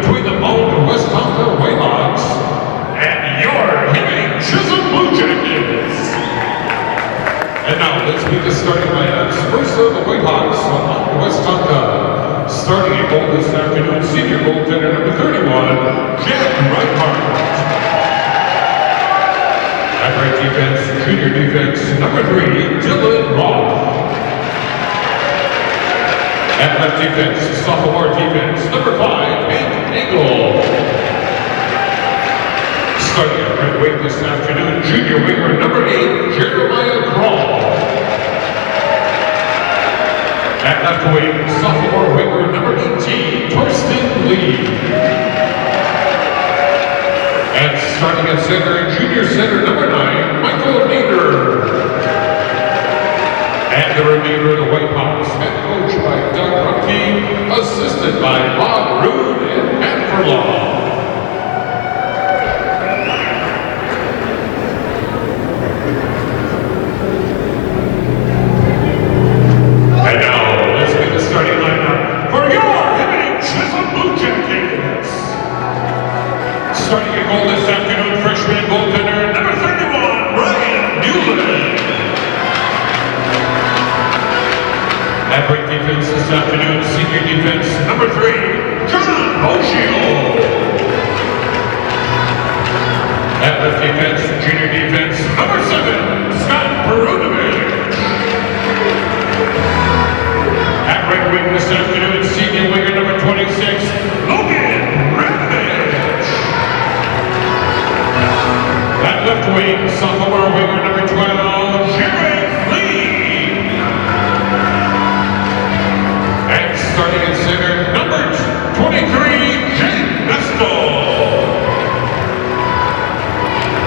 between the Mound and Westonka Whitehawks and your Hibbing Chisholm Bluejackets. And now let's meet the starting lineups. First of the Whitehawks on Westonka. Starting at goal this afternoon, senior goaltender number 31, Jack Reinhardt. At right defense, junior defense, number 3, Dylan Roth. At left defense, sophomore defense, number 5, Hank Engel. Starting at right wing this afternoon, junior winger, number 8, Jeremiah Crawl. At left wing, sophomore winger, number 18, Torsten Lee. And starting at center, junior center, number 9, Michael Nader. And the remainder of the Whitehawks, head coached by Doug Rumpke, assisted by Bob Roode and Pat Furlong. And now, let's get the starting lineup for your Hibbing Chisholm Bluejackets. Starting at goal this afternoon, freshman goaltender, number 31, Ryan Newland. At right defense this afternoon, senior defense, number 3, John O'Shiel. At left defense, junior defense, number 7, Scott Perunovich. At right wing this afternoon, senior winger, number 26, Logan Ramovich. At left wing, sophomore winger, number 12, Jared Lee. And starting at center, number 23, Jake Vestal.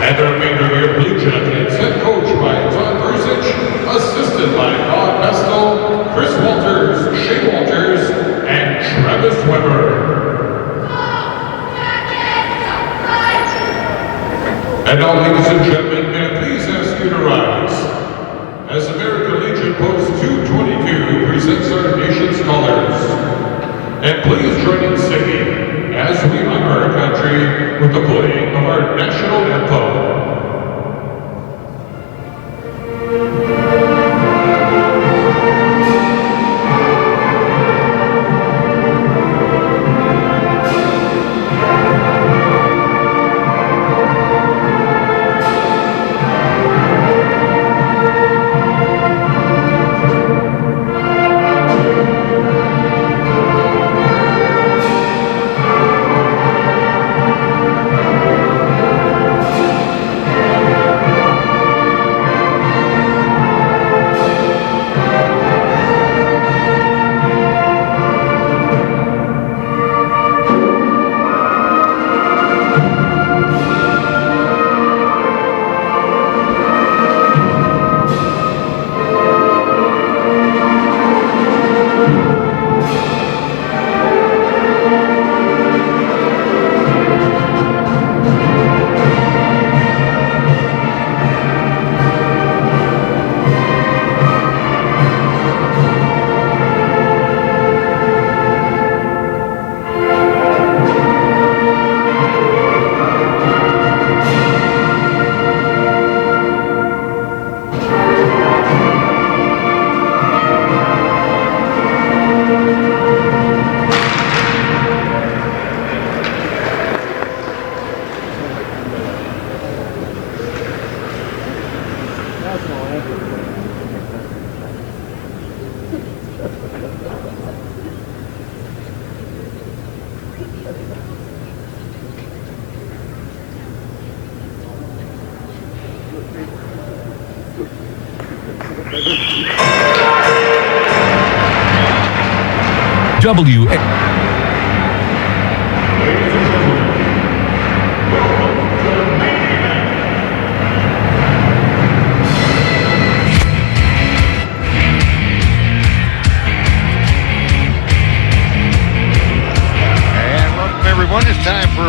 And the remainder of your Bluejackets, head coached by Todd Bursich, assisted by Bob Vestal, Chris Walters, Shea Walters, and Travis Weber. And now, ladies and gentlemen, may I please ask you to rise as American Legion Post 222 presents our nation's colors. And please join in singing as we honor our country with the playing of our national anthem.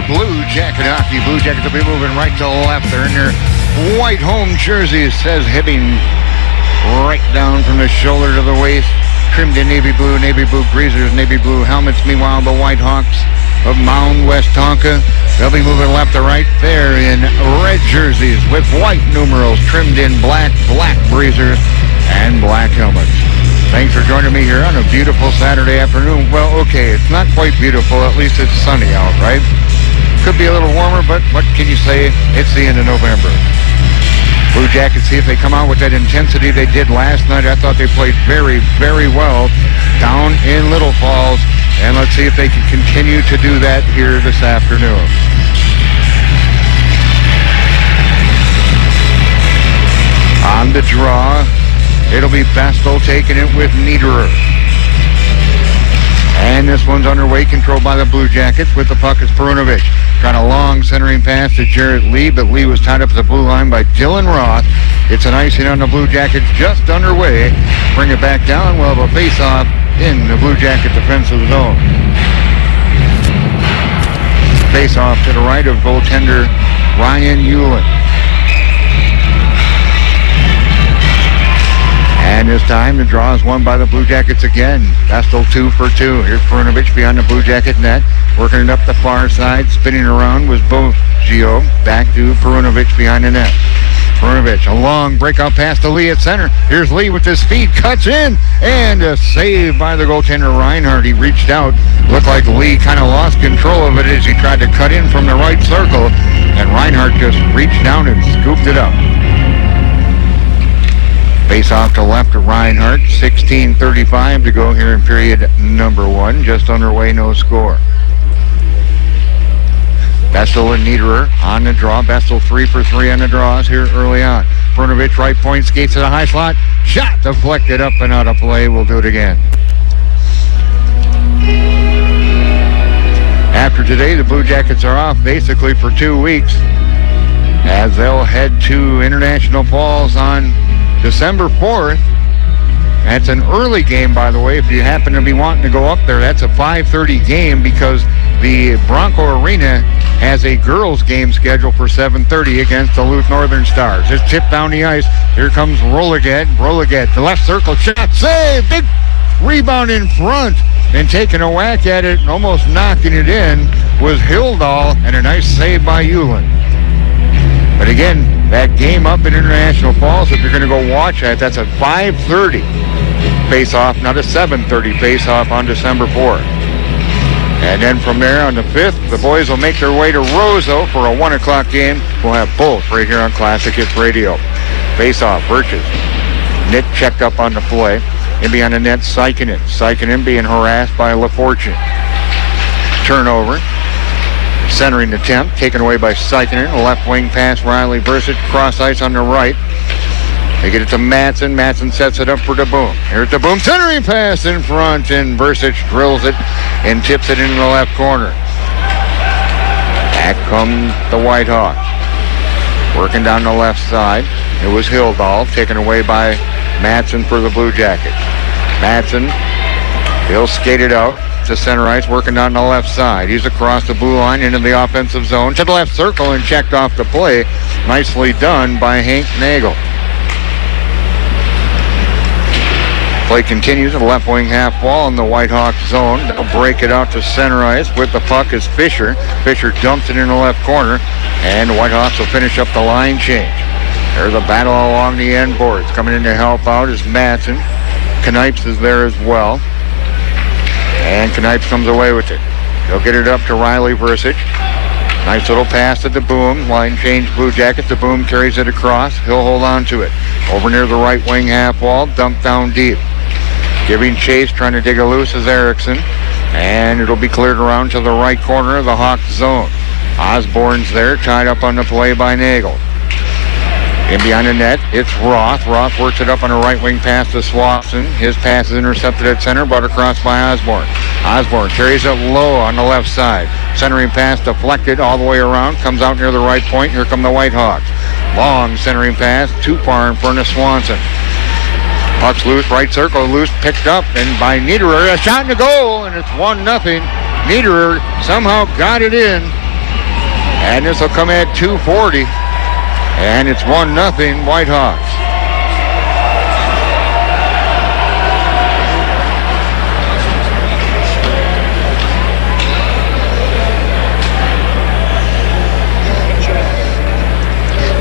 Bluejacket hockey. Bluejackets will be moving right to left. They're in their white home jerseys. Says Hibbing right down from the shoulder to the waist. Trimmed in navy blue greasers, navy blue helmets. Meanwhile, the Whitehawks of Mound, Westonka. They'll be moving left to right there in red jerseys with white numerals trimmed in black breezers, and black helmets. Thanks for joining me here on a beautiful Saturday afternoon. Well, okay, it's not quite beautiful. At least it's sunny out, right? Could be a little warmer, but what can you say? It's the end of November. Blue Jackets, see if they come out with that intensity they did last night. I thought they played very, very well down in Little Falls. And let's see if they can continue to do that here this afternoon. On the draw, it'll be Bestel taking it with Niederer. And this one's underway, controlled by the Blue Jackets. With the puck is Perunovic. Got a long centering pass to Jarrett Lee, but Lee was tied up at the blue line by Dylan Roth. It's an icing on the Blue Jackets just underway. Bring it back down. We'll have a face-off in the Blue Jacket defensive zone. Face-off to the right of goaltender Ryan Hewlin. And this time the draw is won by the Blue Jackets again. Bestel 2 for 2. Here's Perunovic behind the Blue Jacket net. Working it up the far side. Spinning around was Boggio. Back to Perunovic behind the net. Perunovic, a long breakout pass to Lee at center. Here's Lee with his speed. Cuts in. And a save by the goaltender Reinhardt. He reached out. Looked like Lee kind of lost control of it as he tried to cut in from the right circle. And Reinhardt just reached down and scooped it up. Face off to left of Reinhardt. 16:35 to go here in period number 1. Just underway, no score. Bestel and Niederer on the draw. Bestel 3 for 3 on the draws here early on. Perunovic right point, skates to the high slot. Shot deflected up and out of play. We'll do it again. After today, the Blue Jackets are off basically for 2 weeks as they'll head to International Falls on December 4th. That's an early game, by the way. If you happen to be wanting to go up there, that's a 5:30 game because the Bronco Arena has a girls game scheduled for 7:30 against the Duluth Northern Stars. It's tipped down the ice. Here comes Roliget. Roliget, the left circle shot, save, big rebound in front, and taking a whack at it and almost knocking it in was Hildahl, and a nice save by Hewlin. But again, that game up in International Falls, if you're going to go watch that, that's a 5:30 face-off, not a 7:30 face-off on December 4th. And then from there on the 5th, the boys will make their way to Roseau for a 1 o'clock game. We'll have both right here on Classic Hits Radio. Face-off, Birches. Nick checked up on the play. In behind the net, Sikinen. Sikinen being harassed by LaFortune. Turnover. Centering attempt, taken away by Sikinen. A left wing pass, Riley Bursic, cross ice on the right. They get it to Madsen. Madsen sets it up for DeBoom. Here's DeBoom, centering pass in front, and Bursic drills it and tips it into the left corner. Back come the Whitehawks. Working down the left side. It was Hildahl, taken away by Madsen for the Blue Jackets. Madsen, he'll skate it out to center ice, working down the left side. He's across the blue line into the offensive zone to the left circle and checked off the play. Nicely done by Hank Nagel. Play continues at the left wing half wall in the Whitehawk zone. They'll break it out to center ice. With the puck is Fisher. Fisher dumps it in the left corner, and the Whitehawks will finish up the line change. There's a battle along the end boards. Coming in to help out is Madsen. Knipes is there as well. And Knipes comes away with it. He'll get it up to Riley Bursic. Nice little pass to DeBoom. Line change, Blue Jackets. DeBoom carries it across. He'll hold on to it. Over near the right wing half wall. Dumped down deep. Giving chase, trying to dig it loose is Erickson. And it'll be cleared around to the right corner of the Hawks zone. Osborne's there, tied up on the play by Nagel. In behind the net, it's Roth. Roth works it up on a right wing pass to Swanson. His pass is intercepted at center, brought across by Osborne. Osborne carries it low on the left side. Centering pass deflected all the way around, comes out near the right point. Here come the Whitehawks. Long centering pass, too far in front of Swanson. Puck's loose, right circle, loose, picked up, and by Niederer, a shot and a goal, and it's 1-0. Niederer somehow got it in, and this will come at 2:40, and it's 1-0 Whitehawks.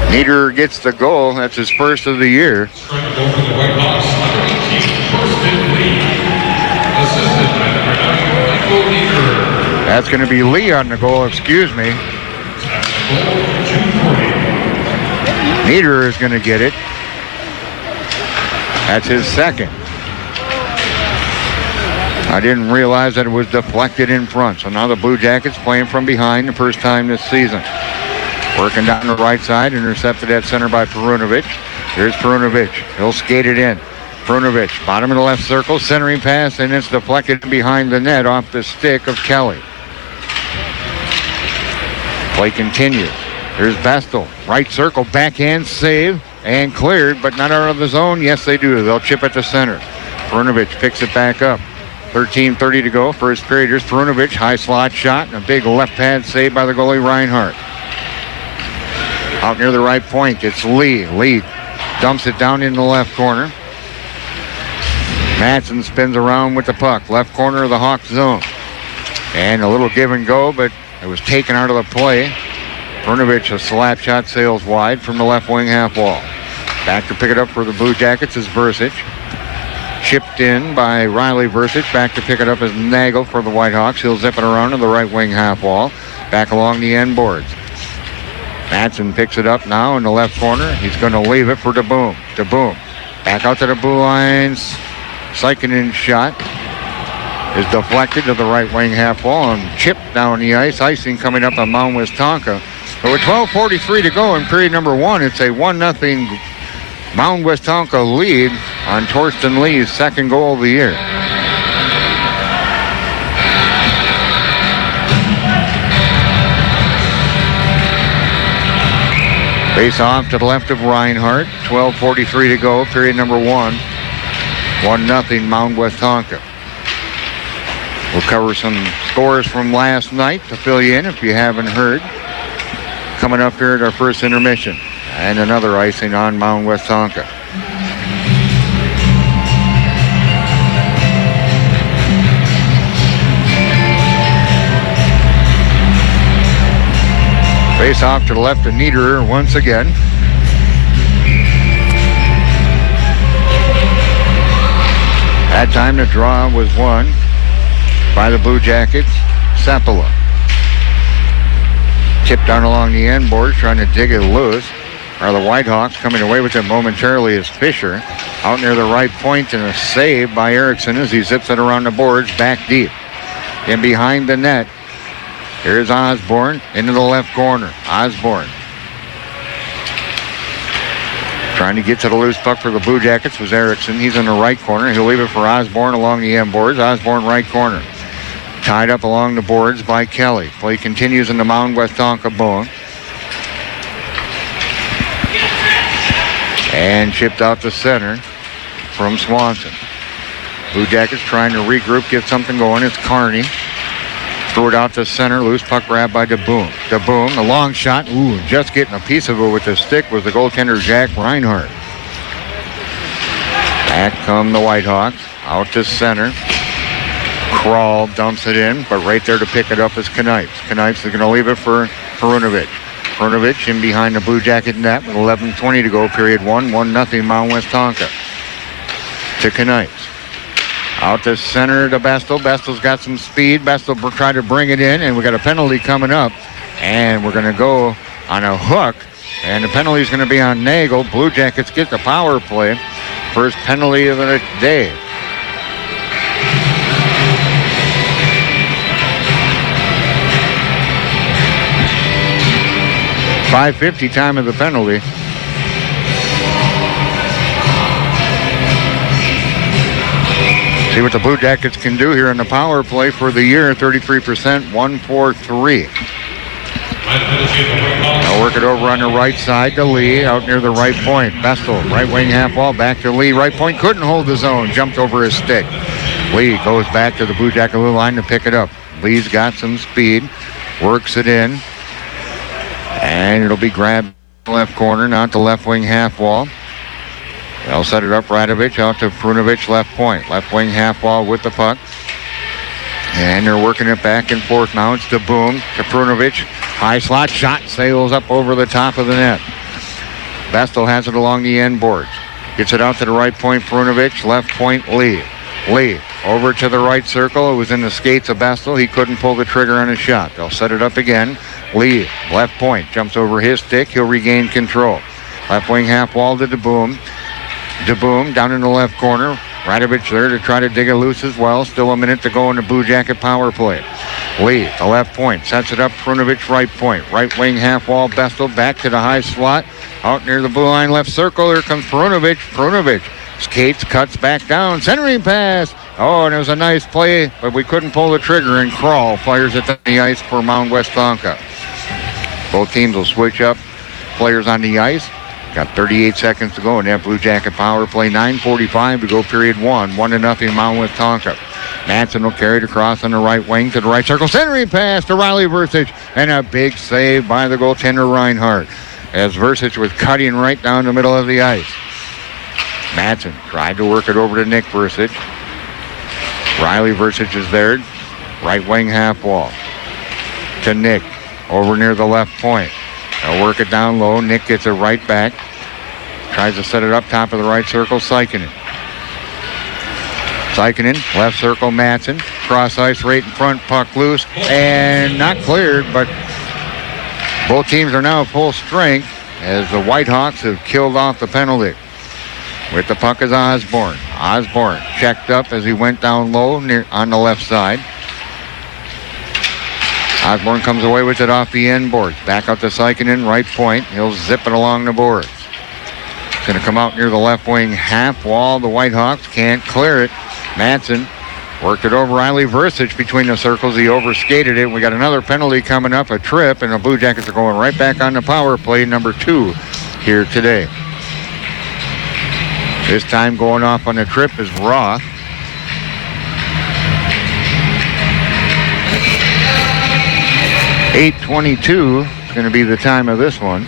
Nieder gets the goal. That's his first of the year. Trying to go for the White Hawks, number 18, Kirsten Lee. Assisted by number 9, Michael Nieder. That's going to be Lee on the goal, excuse me. That's the goal for 240. Nieder is going to get it. That's his second. I didn't realize that it was deflected in front. So now the Blue Jackets playing from behind the first time this season. Working down the right side, intercepted at center by Perunovic. Here's Perunovic. He'll skate it in. Perunovic, bottom of the left circle, centering pass, and it's deflected behind the net off the stick of Kelly. Play continues. Here's Bestel. Right circle, backhand save, and cleared, but not out of the zone. Yes, they do. They'll chip it to center. Perunovic picks it back up. 13:30 to go. First period. Here's Perunovic. High slot shot, and a big left pad save by the goalie, Reinhardt. Out near the right point, it's Lee. Lee dumps it down in the left corner. Madsen spins around with the puck. Left corner of the Hawks zone. And a little give and go, but it was taken out of the play. Perunovic, a slap shot, sails wide from the left wing half wall. Back to pick it up for the Blue Jackets is Versich. Chipped in by Riley Versich. Back to pick it up is Nagel for the Whitehawks. He'll zip it around to the right wing half wall. Back along the end boards. Madsen picks it up now in the left corner. He's going to leave it for DeBoom. DeBoom back out to the blue lines. Seikinen's shot is deflected to the right wing half wall and chipped down the ice. Icing coming up on Mound Westonka. But with 12:43 to go in period number one, it's a 1-0 Mound Westonka lead on Torsten Lee's second goal of the year. Face off to the left of Reinhardt. 12:43 to go, period number one. 1-0 Mound Westonka. We'll cover some scores from last night to fill you in if you haven't heard. Coming up here at our first intermission. And another icing on Mound Westonka. Face off to the left of Niederer once again. That time the draw was won by the Blue Jackets, Seppala. Tipped down along the end board, trying to dig it loose. Are the Whitehawks coming away with it momentarily is Fisher. Out near the right point and a save by Erickson as he zips it around the boards back deep. In behind the net, here's Osborne into the left corner. Osborne trying to get to the loose puck for the Blue Jackets was Erickson. He's in the right corner. He'll leave it for Osborne along the end boards. Osborne right corner. Tied up along the boards by Kelly. Play continues in the Mound Westonka bone. And chipped out to center from Swanson. Blue Jackets trying to regroup, get something going. It's Carney. Threw it out to center. Loose puck grab by DeBoom. DeBoom, the long shot. Ooh, just getting a piece of it with the stick was the goaltender Jack Reinhardt. Back come the Whitehawks. Out to center. Crawl dumps it in, but right there to pick it up is Knipes. Knipes is going to leave it for Perunovic. Perunovic in behind the Blue Jacket net with 11:20 to go, period one. 1-0 Mound Westonka. To Knipes. Out to center to Bestel. Bestel's got some speed. Bestel tried to bring it in, and we got a penalty coming up. And we're going to go on a hook, and the penalty is going to be on Nagel. Blue Jackets get the power play. First penalty of the day. .550 time of the penalty. See what the Blue Jackets can do here in the power play for the year. 33%, 1-4-3. Now work it over on the right side to Lee, out near the right point. Bestel, right wing half wall, back to Lee. Right point, couldn't hold the zone, jumped over his stick. Lee goes back to the Blue Jacket blue line to pick it up. Lee's got some speed, works it in. And it'll be grabbed left corner, not the left wing half wall. They'll set it up. Radovich out to Perunovic left point. Left wing half wall with the puck. And they're working it back and forth now. It's DeBoom to Perunovic. High slot shot sails up over the top of the net. Vestal has it along the end boards. Gets it out to the right point, Perunovic. Left point, Lee. Lee over to the right circle. It was in the skates of Vestal. He couldn't pull the trigger on his shot. They'll set it up again. Lee, left point, jumps over his stick. He'll regain control. Left wing half wall to DeBoom. DeBoom down in the left corner. Radovich there to try to dig it loose as well. Still a minute to go in the Blue Jacket power play. Lee, the left point, sets it up. Perunovic, right point. Right wing half wall. Vestal back to the high slot. Out near the blue line left circle. Here comes Perunovic. Perunovic skates, cuts back down. Centering pass. Oh, and it was a nice play, but we couldn't pull the trigger, and Kroll fires it to the ice for Mound Westonka. Both teams will switch up players on the ice. Got 38 seconds to go in that Blue Jacket power play. 9:45 to go, period 1. 1-0 Mound Westonka. Madsen will carry it across on the right wing to the right circle. Centering pass to Riley Versic, and a big save by the goaltender Reinhardt, as Versic was cutting right down the middle of the ice. Madsen tried to work it over to Nick Versic. Riley Versic is there. Right wing half wall to Nick over near the left point. They'll work it down low. Nick gets it right back. Tries to set it up top of the right circle. Sikinen. Sikinen, left circle, Madsen. Cross ice right in front, puck loose. And not cleared, but both teams are now full strength as the Whitehawks have killed off the penalty. With the puck is Osborne. Osborne checked up as he went down low near on the left side. Osborne comes away with it off the end boards. Back out to Sikinen, right point. He'll zip it along the boards. It's going to come out near the left wing half wall. The Whitehawks can't clear it. Madsen worked it over Riley Versic between the circles. He overskated it. We got another penalty coming up, a trip, and the Blue Jackets are going right back on the power play, number 2 here today. This time going off on the trip is Roth. .8:22 is going to be the time of this one.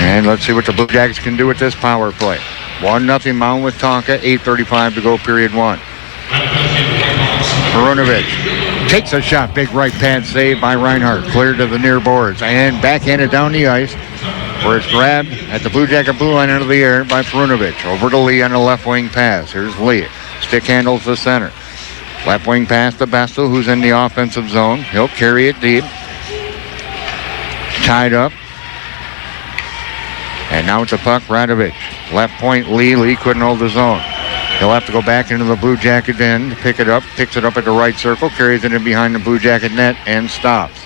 And let's see what the Blue Jackets can do with this power play. 1-0 Mound Westonka, 8:35 to go, period 1. Perunovic takes a shot, big right pad save by Reinhardt, cleared to the near boards, and backhanded down the ice, where it's grabbed at the Blue Jacket blue line into the air by Perunovic. Over to Lee on the left wing pass. Here's Lee. Stick handles the center. Left wing pass to Vestal, who's in the offensive zone. He'll carry it deep. Tied up. And now with the puck, Radovich. Left point, Lee. Lee couldn't hold the zone. He'll have to go back into the Blue Jacket end to pick it up. Picks it up at the right circle. Carries it in behind the Blue Jacket net and stops.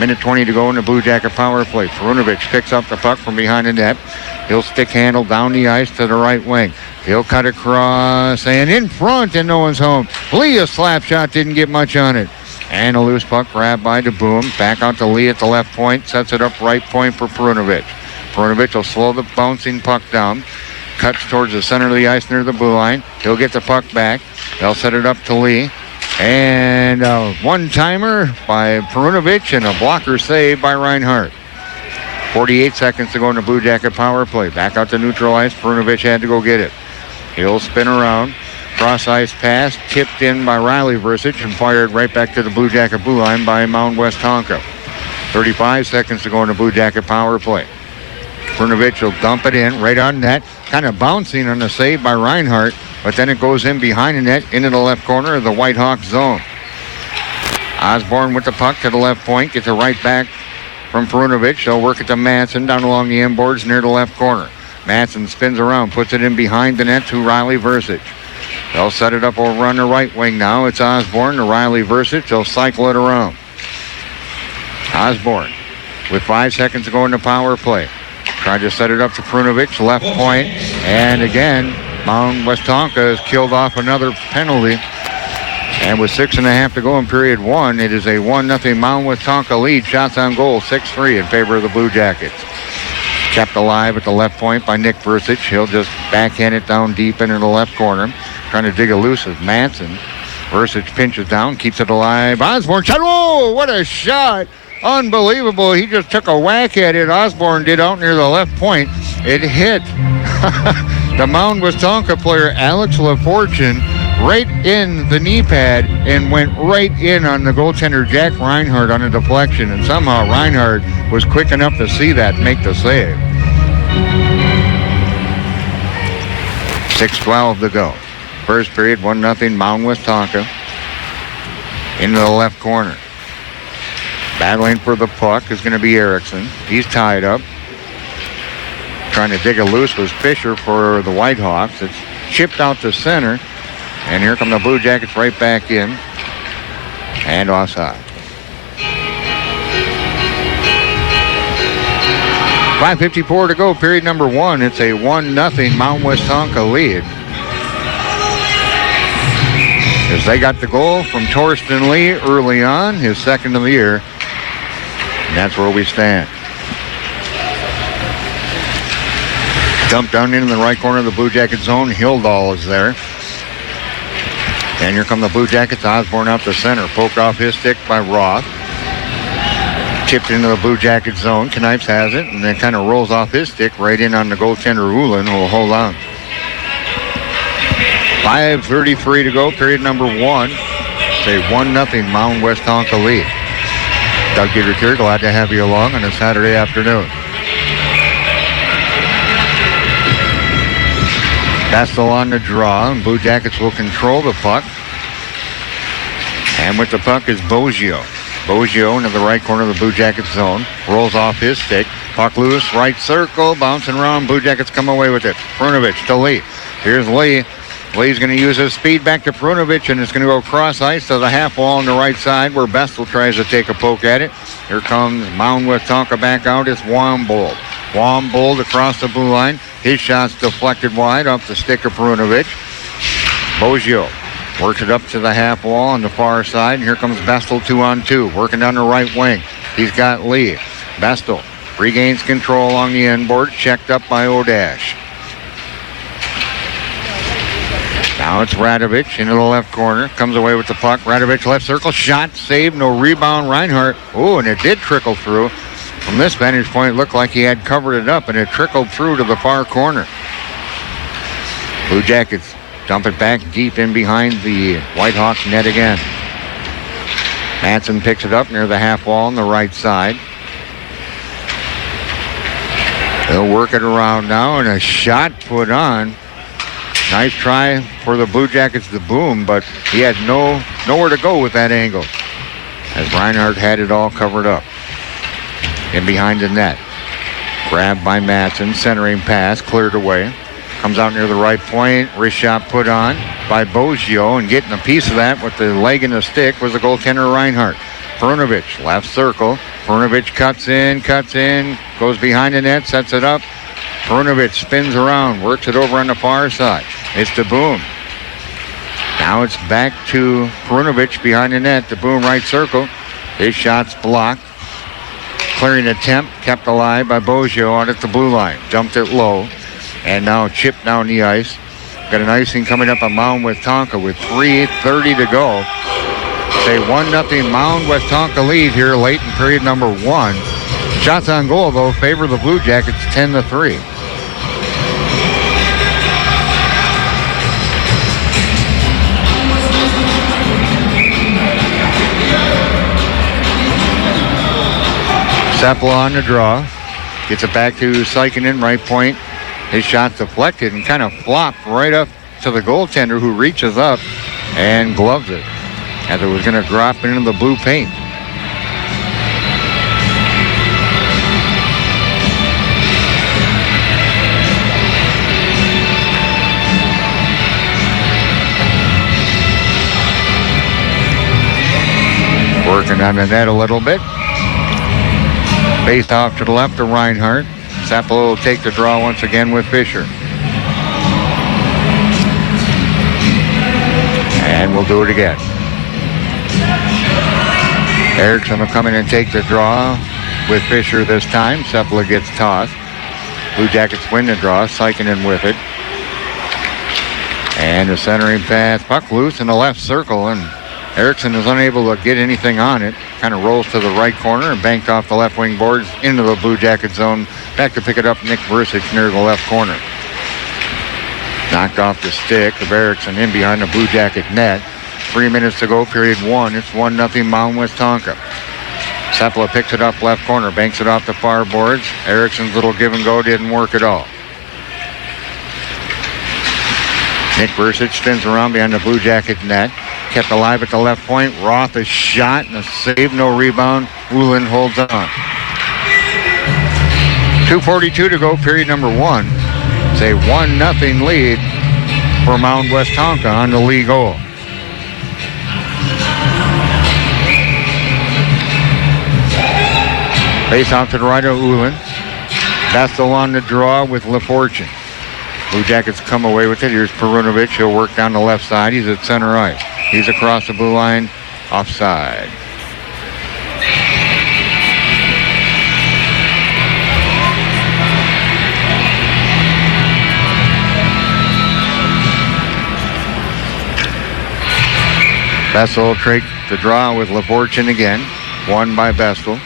Minute 20 to go in the Blue Jacket power play. Perunovic picks up the puck from behind the net. He'll stick handle down the ice to the right wing. He'll cut across and in front, and no one's home. Lee, a slap shot, didn't get much on it. And a loose puck grabbed by DeBoom. Back out to Lee at the left point. Sets it up right point for Perunovic. Perunovic will slow the bouncing puck down. Cuts towards the center of the ice near the blue line. He'll get the puck back. They'll set it up to Lee. And a one-timer by Perunovic and a blocker save by Reinhardt. 48 seconds to go in the Blue Jacket power play. Back out to neutral ice. Perunovic had to go get it. He'll spin around. Cross-ice pass. Tipped in by Riley Versic and fired right back to the Blue Jacket blue line by Mound Westonka. 35 seconds to go in the Blue Jacket power play. Perunovic will dump it in right on net. Kind of bouncing on the save by Reinhardt. But then it goes in behind the net into the left corner of the Whitehawks zone. Osborne with the puck to the left point. Gets it right back from Perunovic. They'll work it to Madsen down along the end boards near the left corner. Madsen spins around, puts it in behind the net to Riley Versic. They'll set it up over on the right wing now. It's Osborne to Riley Versic. They'll cycle it around. Osborne with 5 seconds to go in the power play. Tried to set it up to Perunovic, left point. And again, Mound Westonka has killed off another penalty. And with 6.5 to go in period 1, it is a 1-0 Mound Westonka lead. Shots on goal, 6-3 in favor of the Blue Jackets. Kept alive at the left point by Nick Versic. He'll just backhand it down deep into the left corner. Trying to dig it loose with Madsen. Versic pinches down, keeps it alive. Osborne shot. Whoa, what a shot. Unbelievable. He just took a whack at it. Osborne did out near the left point. It hit the Mound Westonka player, Alex LaFortune, right in the knee pad and went right in on the goaltender Jack Reinhardt on a deflection. And somehow Reinhardt was quick enough to see that and make the save. 6:12 to go. First period, 1-0 Mound Westonka. Into the left corner. Battling for the puck is going to be Erickson. He's tied up. Trying to dig it loose was Fisher for the Whitehawks. It's chipped out to center. And here come the Blue Jackets right back in. And offside. 5:54 to go, period number 1. It's a 1-0 Mound Westonka lead. As they got the goal from Torsten Lee early on, his second of the year. And that's where we stand. Dumped down into the right corner of the Blue Jacket zone. Hildahl is there. And here come the Blue Jackets. Osborne out the center. Poked off his stick by Roth. Tipped into the Blue Jacket zone. Knipes has it. And then kind of rolls off his stick right in on the goaltender Ullin, who will hold on. 5:33 to go. Period number 1. It's a 1-0 Mound Westonka lead. Doug Dietrich here. Glad to have you along on a Saturday afternoon. Bastel on the draw, and Blue Jackets will control the puck. And with the puck is Boggio. Boggio into the right corner of the Blue Jackets zone. Rolls off his stick. Puck loose, right circle, bouncing around. Blue Jackets come away with it. Prunovich to Lee. Here's Lee. Lee's going to use his speed back to Prunovich, and it's going to go cross ice to the half wall on the right side where Bestel tries to take a poke at it. Here comes Mound Westonka back out. It's Wambold. Wambold across the blue line. His shot's deflected wide off the stick of Prunovich. Boggio works it up to the half wall on the far side. And here comes Bestel 2-on-2, working down the right wing. He's got Lee. Bestel regains control along the end board, checked up by O'Dash. Now it's Radovich into the left corner. Comes away with the puck. Radovich left circle. Shot, save, no rebound. Reinhardt. Oh, and it did trickle through. From this vantage point, it looked like he had covered it up, and it trickled through to the far corner. Blue Jackets dump it back deep in behind the Whitehawks net again. Manson picks it up near the half wall on the right side. They'll work it around now, and a shot put on. Nice try for the Blue Jackets to boom, but he had nowhere to go with that angle, as Reinhardt had it all covered up. In behind the net. Grabbed by Matson, centering pass, cleared away. Comes out near the right point. Wrist shot put on by Boggio, and getting a piece of that with the leg and the stick was the goaltender Reinhardt. Prunovich, left circle. Prunovich cuts in, goes behind the net, sets it up. Prunovich spins around, works it over on the far side. It's to Boom. Now it's back to Prunovich behind the net. To Boom, right circle. His shot's blocked. Clearing attempt, kept alive by Boggio out at the blue line. Dumped it low, and now chipped down the ice. Got an icing coming up on Mound Westonka with 3:30 to go. It's a 1-0 Mound Westonka lead here late in period number 1. Shots on goal, though, favor the Blue Jackets 10-3. Sepala on the draw. Gets it back to Sykinen, right point. His shot deflected and kind of flopped right up to the goaltender, who reaches up and gloves it as it was going to drop into the blue paint. Working on the net a little bit. Faced off to the left of Reinhardt. Sepala will take the draw once again with Fisher. And we'll do it again. Erickson will come in and take the draw with Fisher this time. Sepala gets tossed. Blue Jackets win the draw. Sykinen with it. And the centering pass. Puck loose in the left circle, and Erickson is unable to get anything on it. Kind of rolls to the right corner and banked off the left wing boards into the Blue Jacket zone. Back to pick it up, Nick Versich near the left corner. Knocked off the stick of Erickson in behind the Blue Jacket net. 3 minutes to go, period one. It's 1-0 Mound Westonka. Sepala picks it up left corner, banks it off the far boards. Erickson's little give and go didn't work at all. Nick Bursic spins around behind the Blue Jacket net. Kept alive at the left point. Roth a shot and a save, no rebound. Ullin holds on. 2:42 to go, period number one. It's a 1-0 lead for Mound Westonka on the lead goal. Face out to the right of Ullin. Vestal on the draw with LaFortune. Blue Jackets come away with it. Here's Perunovic. He'll work down the left side. He's at center ice. He's across the blue line, offside. Vestal will take the draw with LaFortune again. Won by Vestal.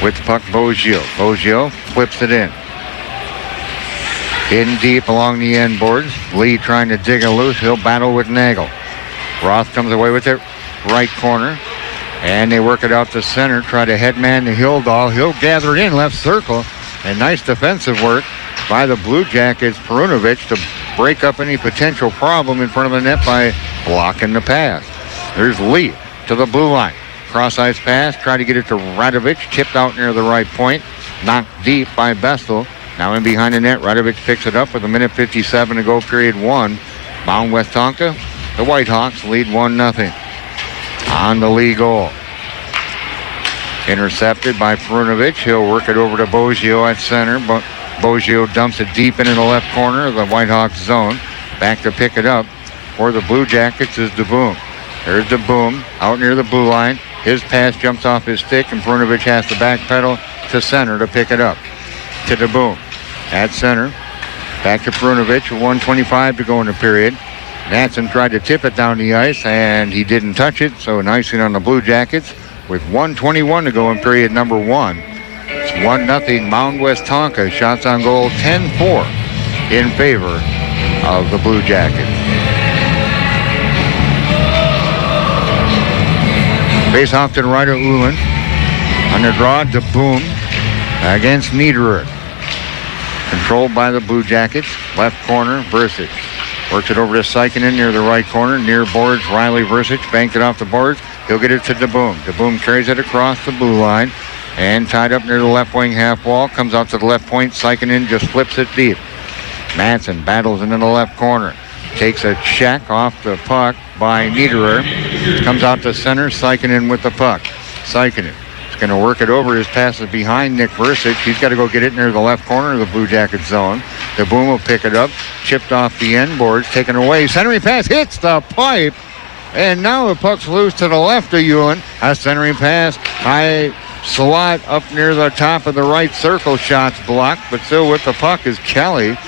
With the puck, Boggio. Boggio flips it in. In deep along the end boards. Lee trying to dig it loose. He'll battle with Nagel. Roth comes away with it. Right corner. And they work it out to center. Try to headman to Hildahl. He'll gather it in left circle. And nice defensive work by the Blue Jackets. Perunovic to break up any potential problem in front of the net by blocking the pass. There's Lee to the blue line. Cross-ice pass, try to get it to Radovic, tipped out near the right point, knocked deep by Vestal. Now in behind the net, Radovic picks it up with 1:57 to go, period one. Mound Westonka, the Whitehawks lead 1-0 on the lead goal. Intercepted by Perunovic. He'll work it over to Boggio at center, but Boggio dumps it deep into the left corner of the Whitehawks zone. Back to pick it up for the Blue Jackets is DeBoom. There's DeBoom out near the blue line. His pass jumps off his stick, and Perunovic has to backpedal to center to pick it up. To DeBoom at center. Back to Perunovic, 1:25 to go in the period. Natson tried to tip it down the ice, and he didn't touch it, so an icing on the Blue Jackets with 1:21 to go in period number one. It's 1-0 Mound Westonka. Shots on goal 10-4 in favor of the Blue Jackets. Face off to the right of Ullin. On the draw, DeBoom against Niederer. Controlled by the Blue Jackets. Left corner, Bursic. Works it over to Sykinen near the right corner. Near boards, Riley Bursic. Banked it off the boards. He'll get it to DeBoom. DeBoom carries it across the blue line. And tied up near the left wing half wall. Comes out to the left point. Sykinen just flips it deep. Madsen battles into the left corner. Takes a check off the puck by Niederer. Comes out to center. Sykinen with the puck. Sykinen is going to work it over. His pass is behind Nick Bursic. He's got to go get it near the left corner of the Blue Jacket zone. The Boom will pick it up. Chipped off the end boards. Taken away. Centering pass hits the pipe. And now the puck's loose to the left of Ullin. A centering pass. High slot up near the top of the right circle. Shots blocked. But still with the puck is Kelly.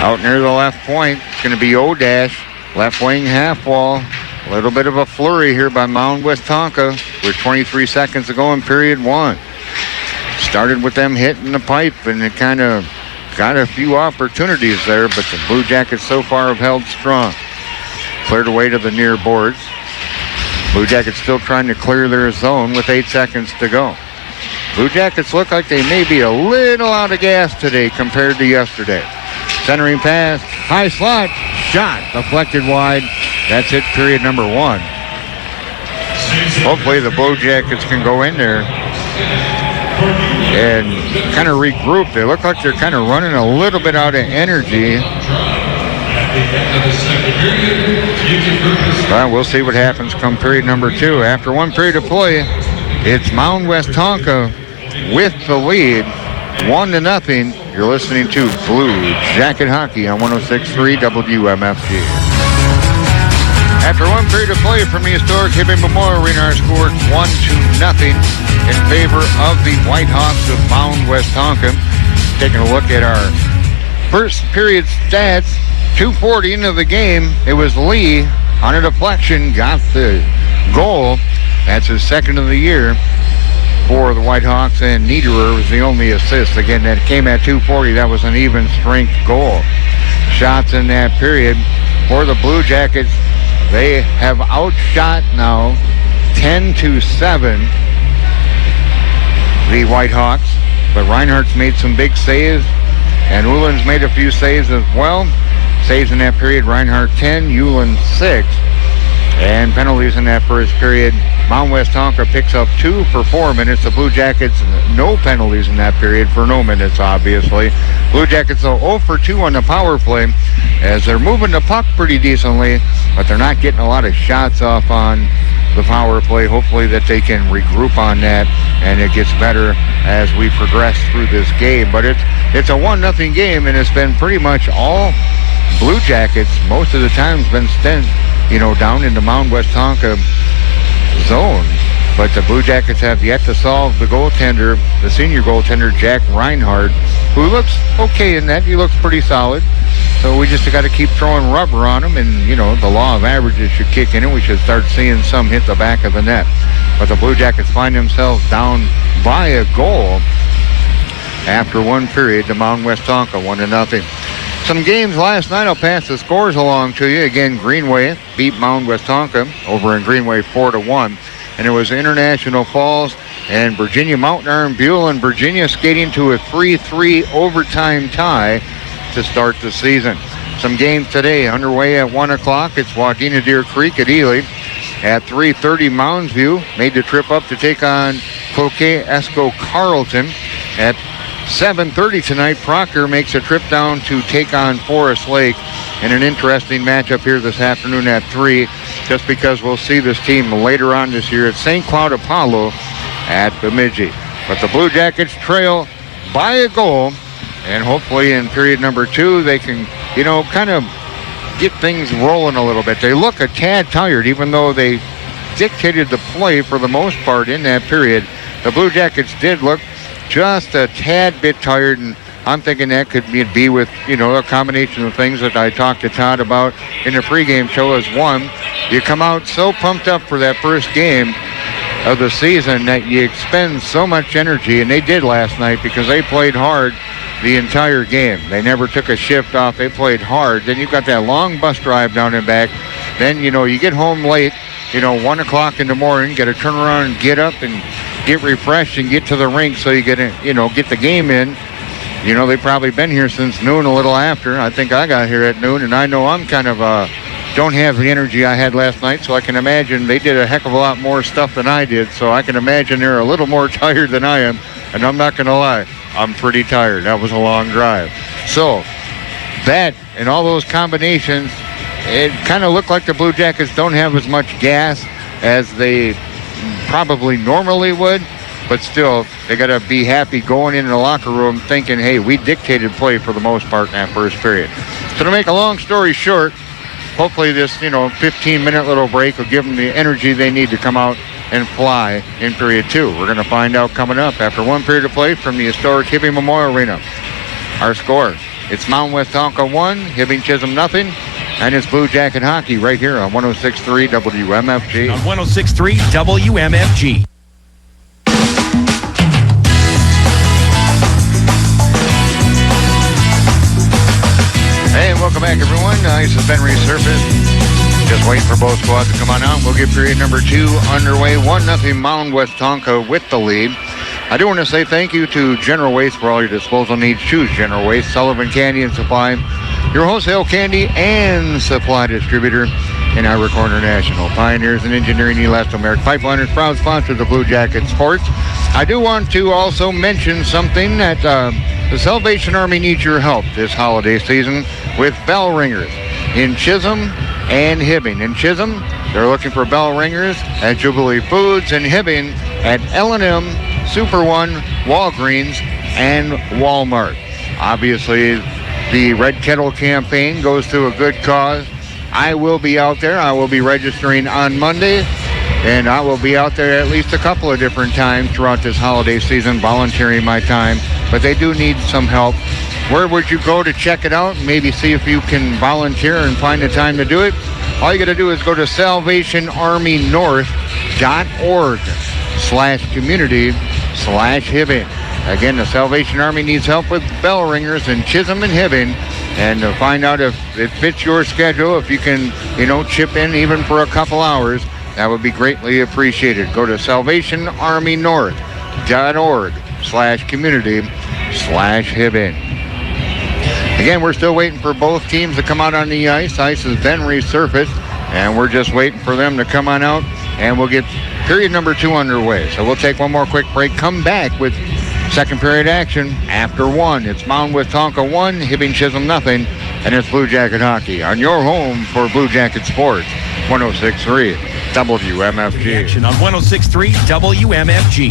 Out near the left point, it's going to be O'Dash. Left wing half wall. A little bit of a flurry here by Mound Westonka with 23 seconds to go in period one. Started with them hitting the pipe, and it kind of got a few opportunities there, but the Blue Jackets so far have held strong. Cleared away to the near boards. Blue Jackets still trying to clear their zone with 8 seconds to go. Blue Jackets look like they may be a little out of gas today compared to yesterday. Centering pass, high slot, shot, deflected wide. That's it, period number one. Hopefully the Blue Jackets can go in there and kind of regroup. They look like they're kind of running a little bit out of energy. Well, we'll see what happens come period number two. After one period of play, it's Mound Westonka with the lead, 1-0. You're listening to Blue Jacket Hockey on 106.3 WMFG. After one period of play from the historic Hibbing Memorial Arena, our score 1-0 in favor of the Whitehawks of Mound Westonka. Taking a look at our first period stats, 2:40 into the game. It was Lee on a deflection, got the goal. That's his second of the year. for the Whitehawks, and Niederer was the only assist. Again, that came at 2:40. That was an even strength goal. Shots in that period for the Blue Jackets. They have outshot now 10-7 the Whitehawks, but Reinhardt's made some big saves, and Ulan's made a few saves as well. Saves in that period, Reinhardt 10, Ulan 6. And penalties in that first period, Mound Westonka picks up 2 for 4 minutes. The Blue Jackets, no penalties in that period for no minutes, obviously. Blue Jackets, though, 0 for 2 on the power play, as they're moving the puck pretty decently, but they're not getting a lot of shots off on the power play. Hopefully that they can regroup on that, and it gets better as we progress through this game. But it's a 1-0 game, and it's been pretty much all Blue Jackets. Most of the time it's been spent, down in the Mound Westonka zone. But the Blue Jackets have yet to solve the goaltender, the senior goaltender, Jack Reinhardt, who looks okay in that. He looks pretty solid. So we just got to keep throwing rubber on him, and, the law of averages should kick in, and we should start seeing some hit the back of the net. But the Blue Jackets find themselves down by a goal after one period to Mound Westonka, 1-0. Some games last night, I'll pass the scores along to you. Again, Greenway beat Mound Westonka over in Greenway 4-1. And it was International Falls and Virginia Mountain Iron Buell, and Virginia skating to a 3-3 overtime tie to start the season. Some games today underway at 1 o'clock. It's Wadena Deer Creek at Ely. At 3:30, Mounds View made the trip up to take on Cloquet Esco Carleton. At 7:30 tonight, Proctor makes a trip down to take on Forest Lake in an interesting matchup here this afternoon at 3, just because we'll see this team later on this year at St. Cloud Apollo at Bemidji. But the Blue Jackets trail by a goal, and hopefully in period number 2 they can, kind of get things rolling a little bit. They look a tad tired, even though they dictated the play for the most part in that period. The Blue Jackets did look just a tad bit tired, and I'm thinking that could be with, a combination of things that I talked to Todd about in the pregame show. As one, you come out so pumped up for that first game of the season that you expend so much energy, and they did last night because they played hard the entire game. They never took a shift off. They played hard. Then you've got that long bus drive down and back. Then, you get home late, 1 o'clock in the morning, got to turn around and get up and get refreshed and get to the rink so you get the game in. They've probably been here since noon, a little after. I think I got here at noon, and I know I'm kind of don't have the energy I had last night, so I can imagine they did a heck of a lot more stuff than I did, so I can imagine they're a little more tired than I am, and I'm not going to lie, I'm pretty tired. That was a long drive. So that and all those combinations, it kind of looked like the Blue Jackets don't have as much gas as they probably normally would, but still, they got to be happy going in the locker room thinking, hey, we dictated play for the most part in that first period. So to make a long story short, hopefully this, 15-minute little break will give them the energy they need to come out and fly in period 2. We're going to find out coming up after one period of play from the historic Hibbing Memorial Arena. Our score, it's Mound Westonka 1, Hibbing Chisholm 0, and it's Blue Jacket Hockey right here on 106.3 WMFG. On 106.3 WMFG. Hey, welcome back, everyone. Ice has been resurfaced. Just waiting for both squads to come on out. We'll get period number 2 underway. 1-0 Mound Westonka with the lead. I do want to say thank you to General Waste for all your disposal needs. Choose General Waste, Sullivan Candy and Supply, your wholesale candy and supply distributor in Ira Corner National. Pioneers in Engineering, Elastomeric Pipeliners, proud sponsor of the Blue Jacket Sports. I do want to also mention something that the Salvation Army needs your help this holiday season with bell ringers in Chisholm and Hibbing. In Chisholm, they're looking for bell ringers at Jubilee Foods, and Hibbing at L&M, Super One, Walgreens, and Walmart. Obviously, the Red Kettle campaign goes to a good cause. I will be out there. I will be registering on Monday, and I will be out there at least a couple of different times throughout this holiday season, volunteering my time. But they do need some help. Where would you go to check it out? Maybe see if you can volunteer and find the time to do it. All you got to do is go to salvationarmynorth.org/community Hibbing. Again, the Salvation Army needs help with bell ringers in Chisholm and Hibbing. And to find out if it fits your schedule, if you can, chip in even for a couple hours, that would be greatly appreciated. Go to salvationarmynorth.org/community/Hibbing. Again, we're still waiting for both teams to come out on the ice. Ice has been resurfaced, and we're just waiting for them to come on out, and we'll get period number 2 underway. So we'll take one more quick break, come back with second period action after 1. It's Mound Westonka 1, Hibbing Chisholm nothing, and it's Blue Jacket Hockey on your home for Blue Jacket Sports, 106.3 WMFG. Action on 106.3 WMFG.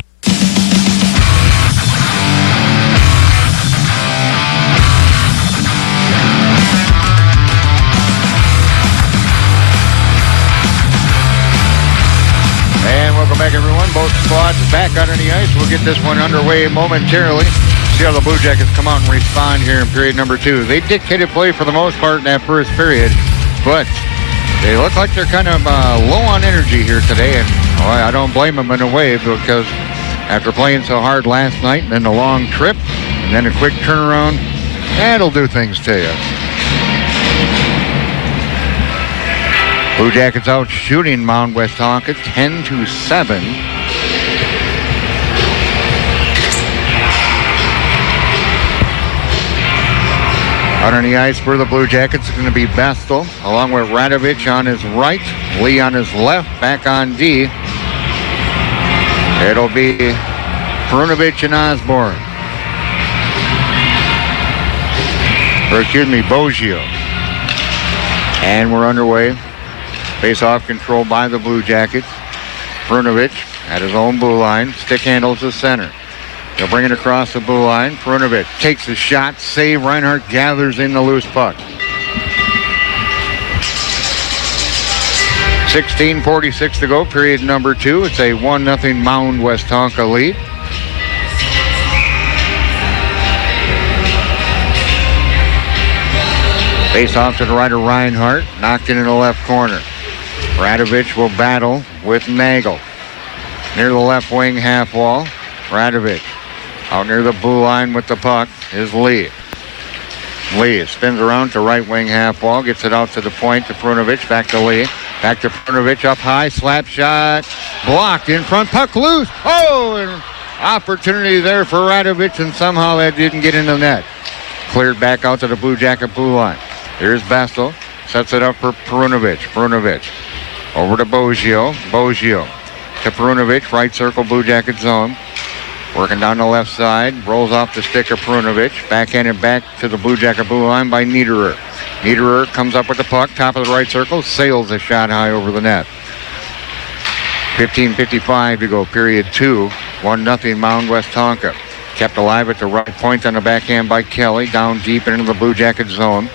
Welcome back, everyone. Both squads back out on the ice. We'll get this one underway momentarily. See how the Blue Jackets come out and respond here in period number 2. They dictated play for the most part in that first period, but they look like they're kind of low on energy here today, and I don't blame them in a way, because after playing so hard last night and then the long trip and then a quick turnaround, that'll do things to you. Blue Jackets out shooting Mound Westonka 10-7. Out on the ice for the Blue Jackets is going to be Bestel, along with Radovich on his right, Lee on his left, back on D. It'll be Perunovich and Osborne. Boggio. And we're underway. Face-off controlled by the Blue Jackets. Perunovich at his own blue line. Stick handles the center. They'll bring it across the blue line. Perunovich takes a shot. Save. Reinhardt gathers in the loose puck. 16:46 to go. Period number 2. It's a 1-0 Mound Westonka lead. Face-off to the right of Reinhardt. Knocked in the left corner. Radovich will battle with Nagel. Near the left wing half wall, Radovich. Out near the blue line with the puck is Lee. Lee spins around to right wing half wall, gets it out to the point to Perunovich, back to Lee. Back to Perunovich, up high, slap shot, blocked in front, puck loose. Oh, an opportunity there for Radovich, and somehow that didn't get in the net. Cleared back out to the Blue Jacket blue line. Here's Bestel, sets it up for Perunovich. Perunovich over to Boggio. Boggio to Perunovich, right circle Blue Jacket zone. Working down the left side, rolls off the stick of Perunovich. Backhanded back to the Blue Jacket blue line by Niederer. Niederer comes up with the puck, top of the right circle, sails a shot high over the net. 15:55 to go, period 2. 1-0 Mound Westonka. Kept alive at the right point on the backhand by Kelly, down deep into the Blue Jacket zone.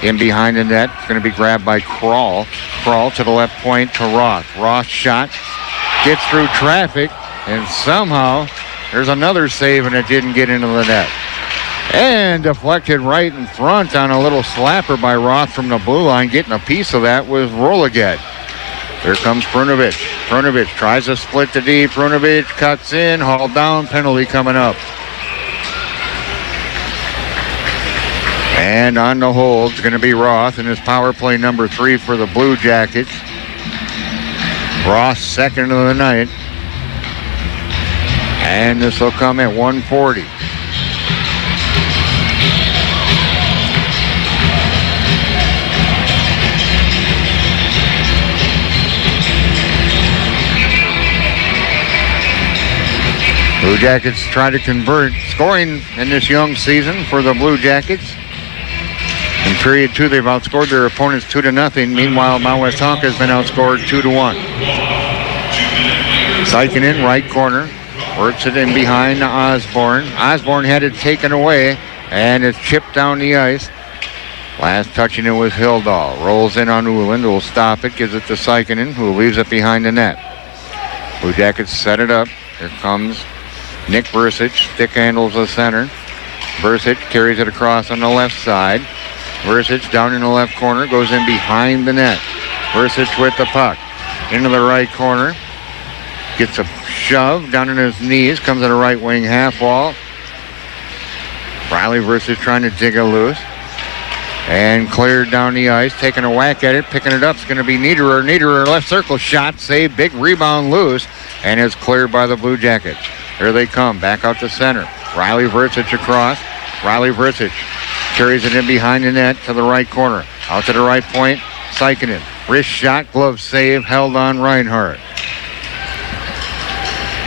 In behind the net, it's going to be grabbed by Kroll. Kroll to the left point to Roth. Roth shot, gets through traffic, and somehow there's another save, and it didn't get into the net. And deflected right in front on a little slapper by Roth from the blue line. Getting a piece of that was Rologet. Here comes Perunovich. Perunovich tries to split the D. Perunovich cuts in, hauled down, penalty coming up. And on the hold, it's going to be Roth in his power play number 3 for the Blue Jackets. Roth second of the night. And this will come at 1:40. Blue Jackets try to convert. Scoring in this young season for the Blue Jackets. In period 2, they've outscored their opponents 2-0. Meanwhile, Mound Westonka has been outscored 2-1. Sykinen, right corner. Works it in behind to Osborne. Osborne had it taken away, and it's chipped down the ice. Last touching it was Hildahl. Rolls in on Uland, who will stop it, gives it to Sykinen, who leaves it behind the net. Blue Jackets set it up. Here comes Nick Versich. Stick handles the center. Versich carries it across on the left side. Versich down in the left corner, goes in behind the net. Versich with the puck. Into the right corner. Gets a shove down on his knees. Comes to the right wing half wall. Riley versus trying to dig it loose. And cleared down the ice. Taking a whack at it. Picking it up. It's going to be Niederer. Niederer left circle shot. Save. Big rebound loose. And it's cleared by the Blue Jackets. Here they come. Back out to center. Riley Versic across. Riley Versic carries it in behind the net to the right corner. Out to the right point. Sikinen. Wrist shot. Glove save. Held on Reinhardt.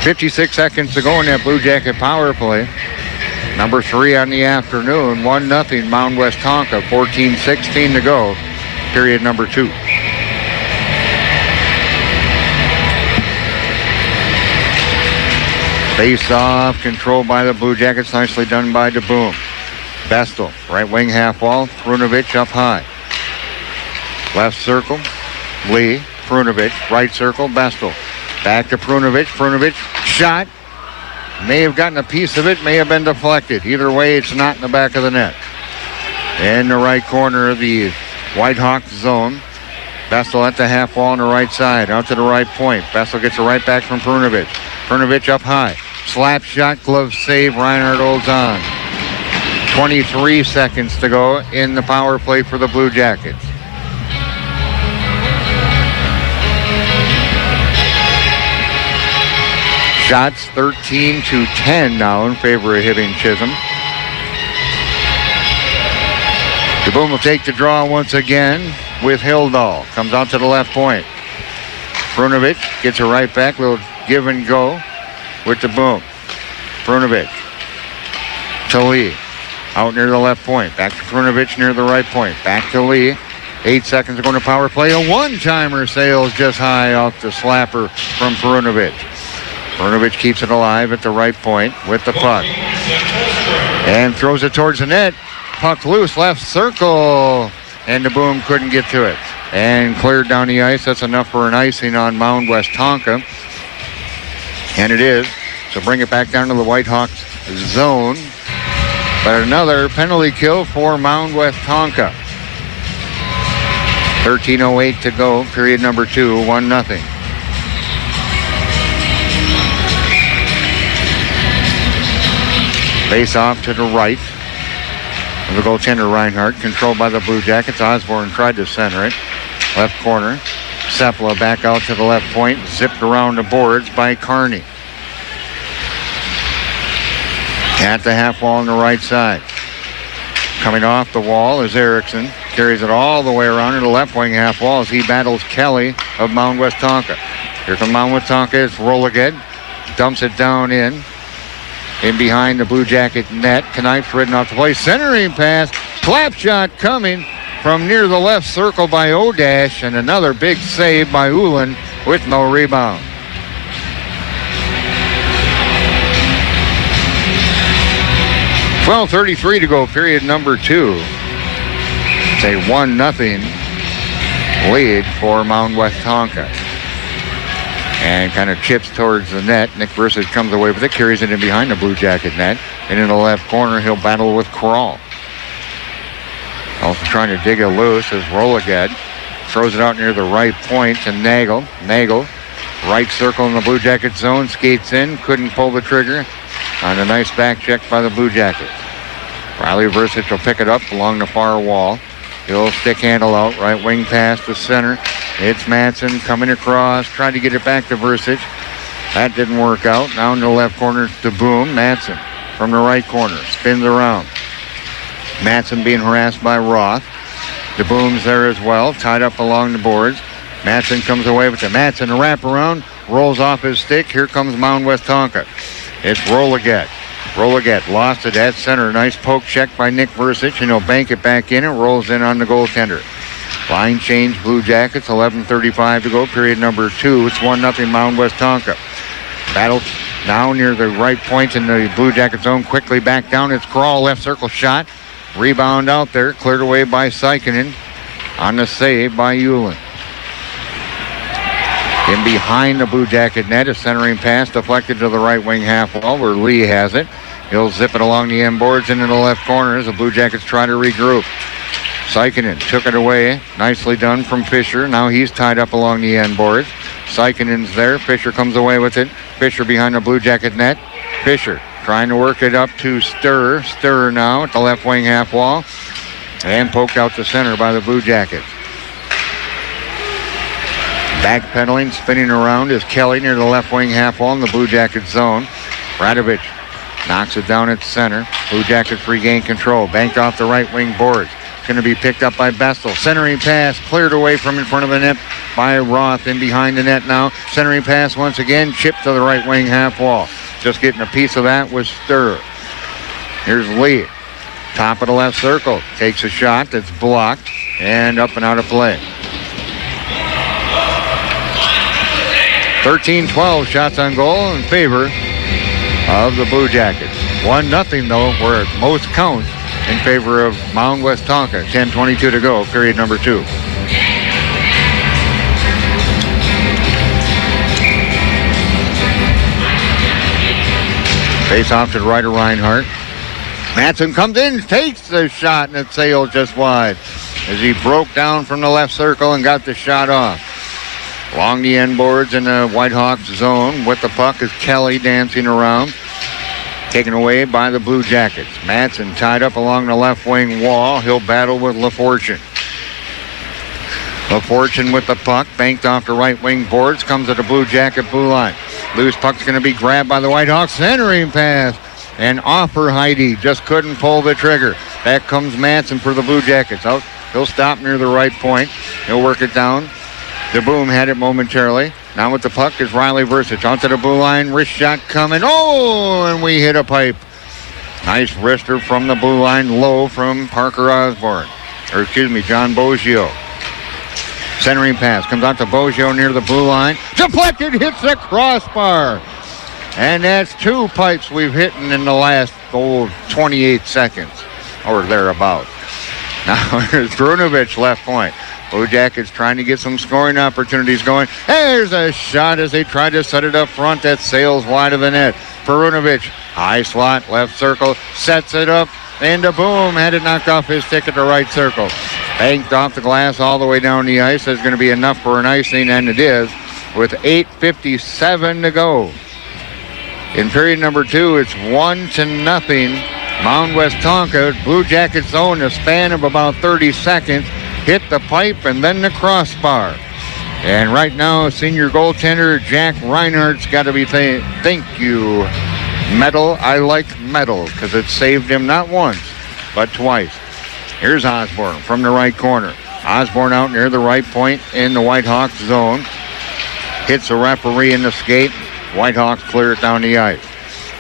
56 seconds to go in that Blue Jacket power play. Number 3 on the afternoon. 1-0 Mound Westonka. 14-16 to go. Period number 2. Face off, controlled by the Blue Jackets. Nicely done by DeBoom. Bestel, right wing half wall. Prunovich up high. Left circle, Lee. Prunovich, right circle, Bestel. Back to Prunovich. Prunovich, shot. May have gotten a piece of it, may have been deflected. Either way, it's not in the back of the net. In the right corner of the Whitehawks zone. Bestel at the half wall on the right side. Out to the right point. Bestel gets it right back from Prunovich. Prunovich up high. Slap shot, glove save. Reinhardt holds on. 23 seconds to go in the power play for the Blue Jackets. Shots 13-10 now in favor of Hibbing Chisholm. DeBoom will take the draw once again with Hildahl. Comes out to the left point. Prunovich gets it right back. Little give and go with DeBoom. Prunovich to Lee. Out near the left point. Back to Prunovich near the right point. Back to Lee. 8 seconds to go to power play. A one-timer sails just high off the slapper from Prunovich. Prunovich keeps it alive at the right point with the puck. And throws it towards the net. Puck loose, left circle. And DeBoom couldn't get to it. And cleared down the ice. That's enough for an icing on Mound Westonka. And it is. So bring it back down to the Whitehawks zone. But another penalty kill for Mound Westonka. 13:08 to go. Period number 2. 1-0. Face off to the right. The goaltender Reinhardt, controlled by the Blue Jackets. Osborne tried to center it. Left corner. Sepala back out to the left point. Zipped around the boards by Carney. At the half wall on the right side. Coming off the wall is Erickson. Carries it all the way around to the left wing half wall as he battles Kelly of Mound Westonka. Here comes Mound Westonka. It's Rolliged. Dumps it down in behind the Blue Jacket net. Knife's ridden off the play. Centering pass. Slap shot coming from near the left circle by Odash. And another big save by Ulan with no rebound. .33 to go, period number 2. It's a 1-0 lead for Mound Westonka. And kind of chips towards the net. Nick Versic comes away with it, carries it in behind the Blue Jacket net. And in the left corner, he'll battle with Krall. Also trying to dig it loose is Rolliged. Throws it out near the right point to Nagel. Nagel, right circle in the Blue Jacket zone, skates in, couldn't pull the trigger on a nice back check by the Blue Jackets. Riley Versic will pick it up along the far wall. He'll stick handle out, right wing pass to center. It's Madsen coming across, trying to get it back to Versic. That didn't work out. Now in the left corner to Boom. Madsen from the right corner, spins around. Madsen being harassed by Roth. DeBoom's there as well, tied up along the boards. Madsen comes away with it. Madsen, a wraparound, rolls off his stick. Here comes Mound Westonka. It's Rolliged. Rolliged lost it at center. Nice poke check by Nick Versic, and he'll bank it back in and rolls in on the goaltender. Line change, Blue Jackets, 11:35 to go, period number 2. It's 1-0 Mound Westonka. Battle now near the right point in the Blue Jacket zone. Quickly back down. It's Krall, left circle shot. Rebound out there, cleared away by Sikinen. On the save by Ulan. In behind the Blue Jacket net, a centering pass deflected to the right wing half wall where Lee has it. He'll zip it along the end boards into the left corner as the Blue Jackets try to regroup. Sikinen took it away. Nicely done from Fisher. Now he's tied up along the end boards. Sikinen's there. Fisher comes away with it. Fisher behind the Blue Jacket net. Fisher trying to work it up to Stirrer. Stirrer now at the left wing half wall. And poked out to center by the Blue Jackets. Backpedaling, spinning around is Kelly near the left wing half wall in the Blue Jacket zone. Radovich knocks it down at center. Blue Jackets regain control. Banked off the right wing boards. Going to be picked up by Bestel. Centering pass cleared away from in front of the net by Roth. In behind the net now. Centering pass once again. Chipped to the right wing half wall. Just getting a piece of that was Stirrer. Here's Lee. Top of the left circle. Takes a shot that's blocked. And up and out of play. 13-12 shots on goal in favor of the Blue Jackets. 1-0 though, where it most counts in favor of Mound Westonka. 10:22 to go, period number 2. Face off to the right of Reinhardt. Madsen comes in, takes the shot, and it sailed just wide as he broke down from the left circle and got the shot off. Along the end boards in the Whitehawks zone with the puck is Kelly dancing around. Taken away by the Blue Jackets. Madsen tied up along the left wing wall. He'll battle with LaFortune. LaFortune with the puck. Banked off the right wing boards. Comes to the Blue Jacket blue line. Loose puck's going to be grabbed by the Whitehawks. Centering pass. And offer Heidi. Just couldn't pull the trigger. Back comes Madsen for the Blue Jackets. Out. He'll stop near the right point. He'll work it down. The Boom had it momentarily. Now with the puck is Riley Versich. Onto the blue line. Wrist shot coming. Oh, and we hit a pipe. Nice wrister from the blue line. Low from Parker Osborne. John Boggio. Centering pass. Comes out to Boggio near the blue line. Deflected. Hits the crossbar. And that's 2 pipes we've hit in the last 28 seconds. Or thereabouts. Now here's Brunovich left point. Blue Jackets trying to get some scoring opportunities going. There's a shot as they try to set it up front. That sails wide of the net. Perunovic, high slot, left circle, sets it up, and the Boom had it knocked off his stick at the right circle. Banked off the glass all the way down the ice. There's going to be enough for an icing, and it is, with 8:57 to go. In period number 2, it's 1-0. Mound Westonka, Blue Jackets zone, a span of about 30 seconds. Hit the pipe and then the crossbar. And right now, senior goaltender Jack Reinhardt's got to be thank you, medal. I like medal because it saved him not once, but twice. Here's Osborne from the right corner. Osborne out near the right point in the Whitehawks zone. Hits the referee in the skate. Whitehawks clear it down the ice.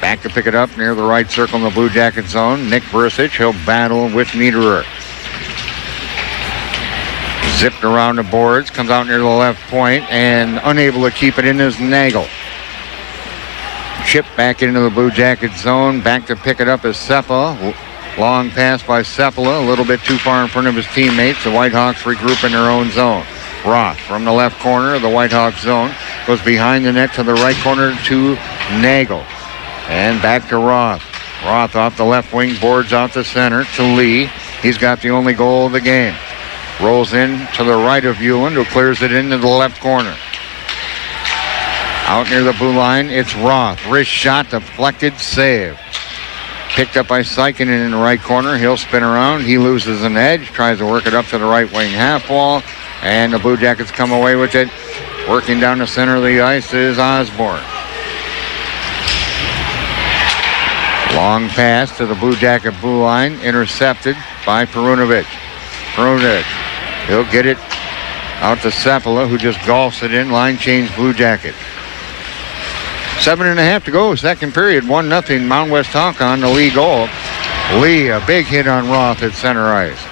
Back to pick it up near the right circle in the Blue Jacket zone. Nick Versich, he'll battle with Niederer. Zipped around the boards, comes out near the left point, and unable to keep it in is Nagel. Chip back into the Blue Jacket zone. Back to pick it up is Seppa. Long pass by Sepala, a little bit too far in front of his teammates. The Whitehawks regroup in their own zone. Roth from the left corner of the Whitehawks zone goes behind the net to the right corner to Nagel. And back to Roth. Roth off the left wing, boards out the center to Lee. He's got the only goal of the game. Rolls in to the right of Hewland, who clears it into the left corner. Out near the blue line, it's Roth. Wrist shot, deflected, save. Picked up by Seikkinen in the right corner. He'll spin around. He loses an edge, tries to work it up to the right wing half wall, and the Blue Jackets come away with it. Working down the center of the ice is Osborne. Long pass to the Blue Jacket blue line, intercepted by Perunovic. Perunovic, he'll get it out to Sepala, who just golfs it in. Line change, Blue Jacket. 7.5 to go, second period. 1-0, Mound Westonka on the Lee goal. Lee, a big hit on Roth at center ice.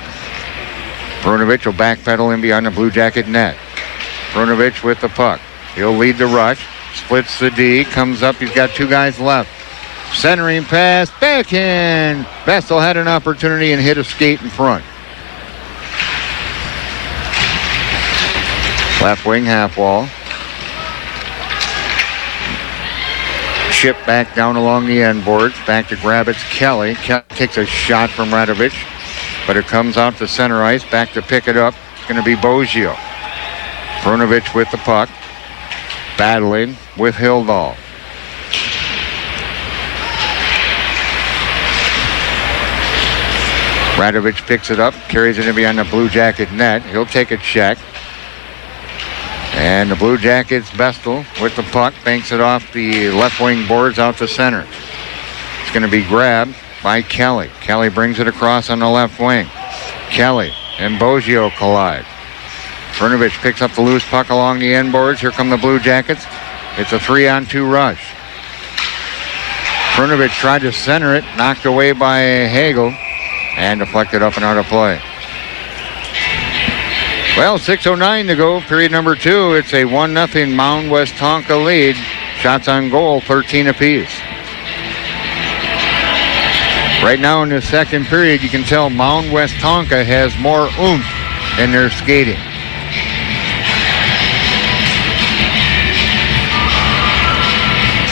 Perunovic will backpedal in behind the Blue Jacket net. Perunovic with the puck. He'll lead the rush, splits the D, comes up. He's got 2 guys left. Centering pass, backhand. Bestel had an opportunity and hit a skate in front. Left wing half wall. Chip back down along the end boards. Back to grab it's Kelly. Kelly takes a shot from Radovich, but it comes out to center ice. Back to pick it up. It's going to be Boggio. Perunovic with the puck. Battling with Hildahl. Radovich picks it up, carries it in behind the Blue Jacket net. He'll take a check. And the Blue Jackets, Bestel with the puck, banks it off the left wing boards out to center. It's going to be grabbed by Kelly. Kelly brings it across on the left wing. Kelly and Boggio collide. Brnovich picks up the loose puck along the end boards. Here come the Blue Jackets. It's a 3-on-2 rush. Brnovich tried to center it, knocked away by Hagel, and deflected up and out of play. Well, 6:09 to go, period number 2. It's a 1-0 Mound Westonka lead. Shots on goal, 13 apiece. Right now in the second period, you can tell Mound Westonka has more oomph in their skating.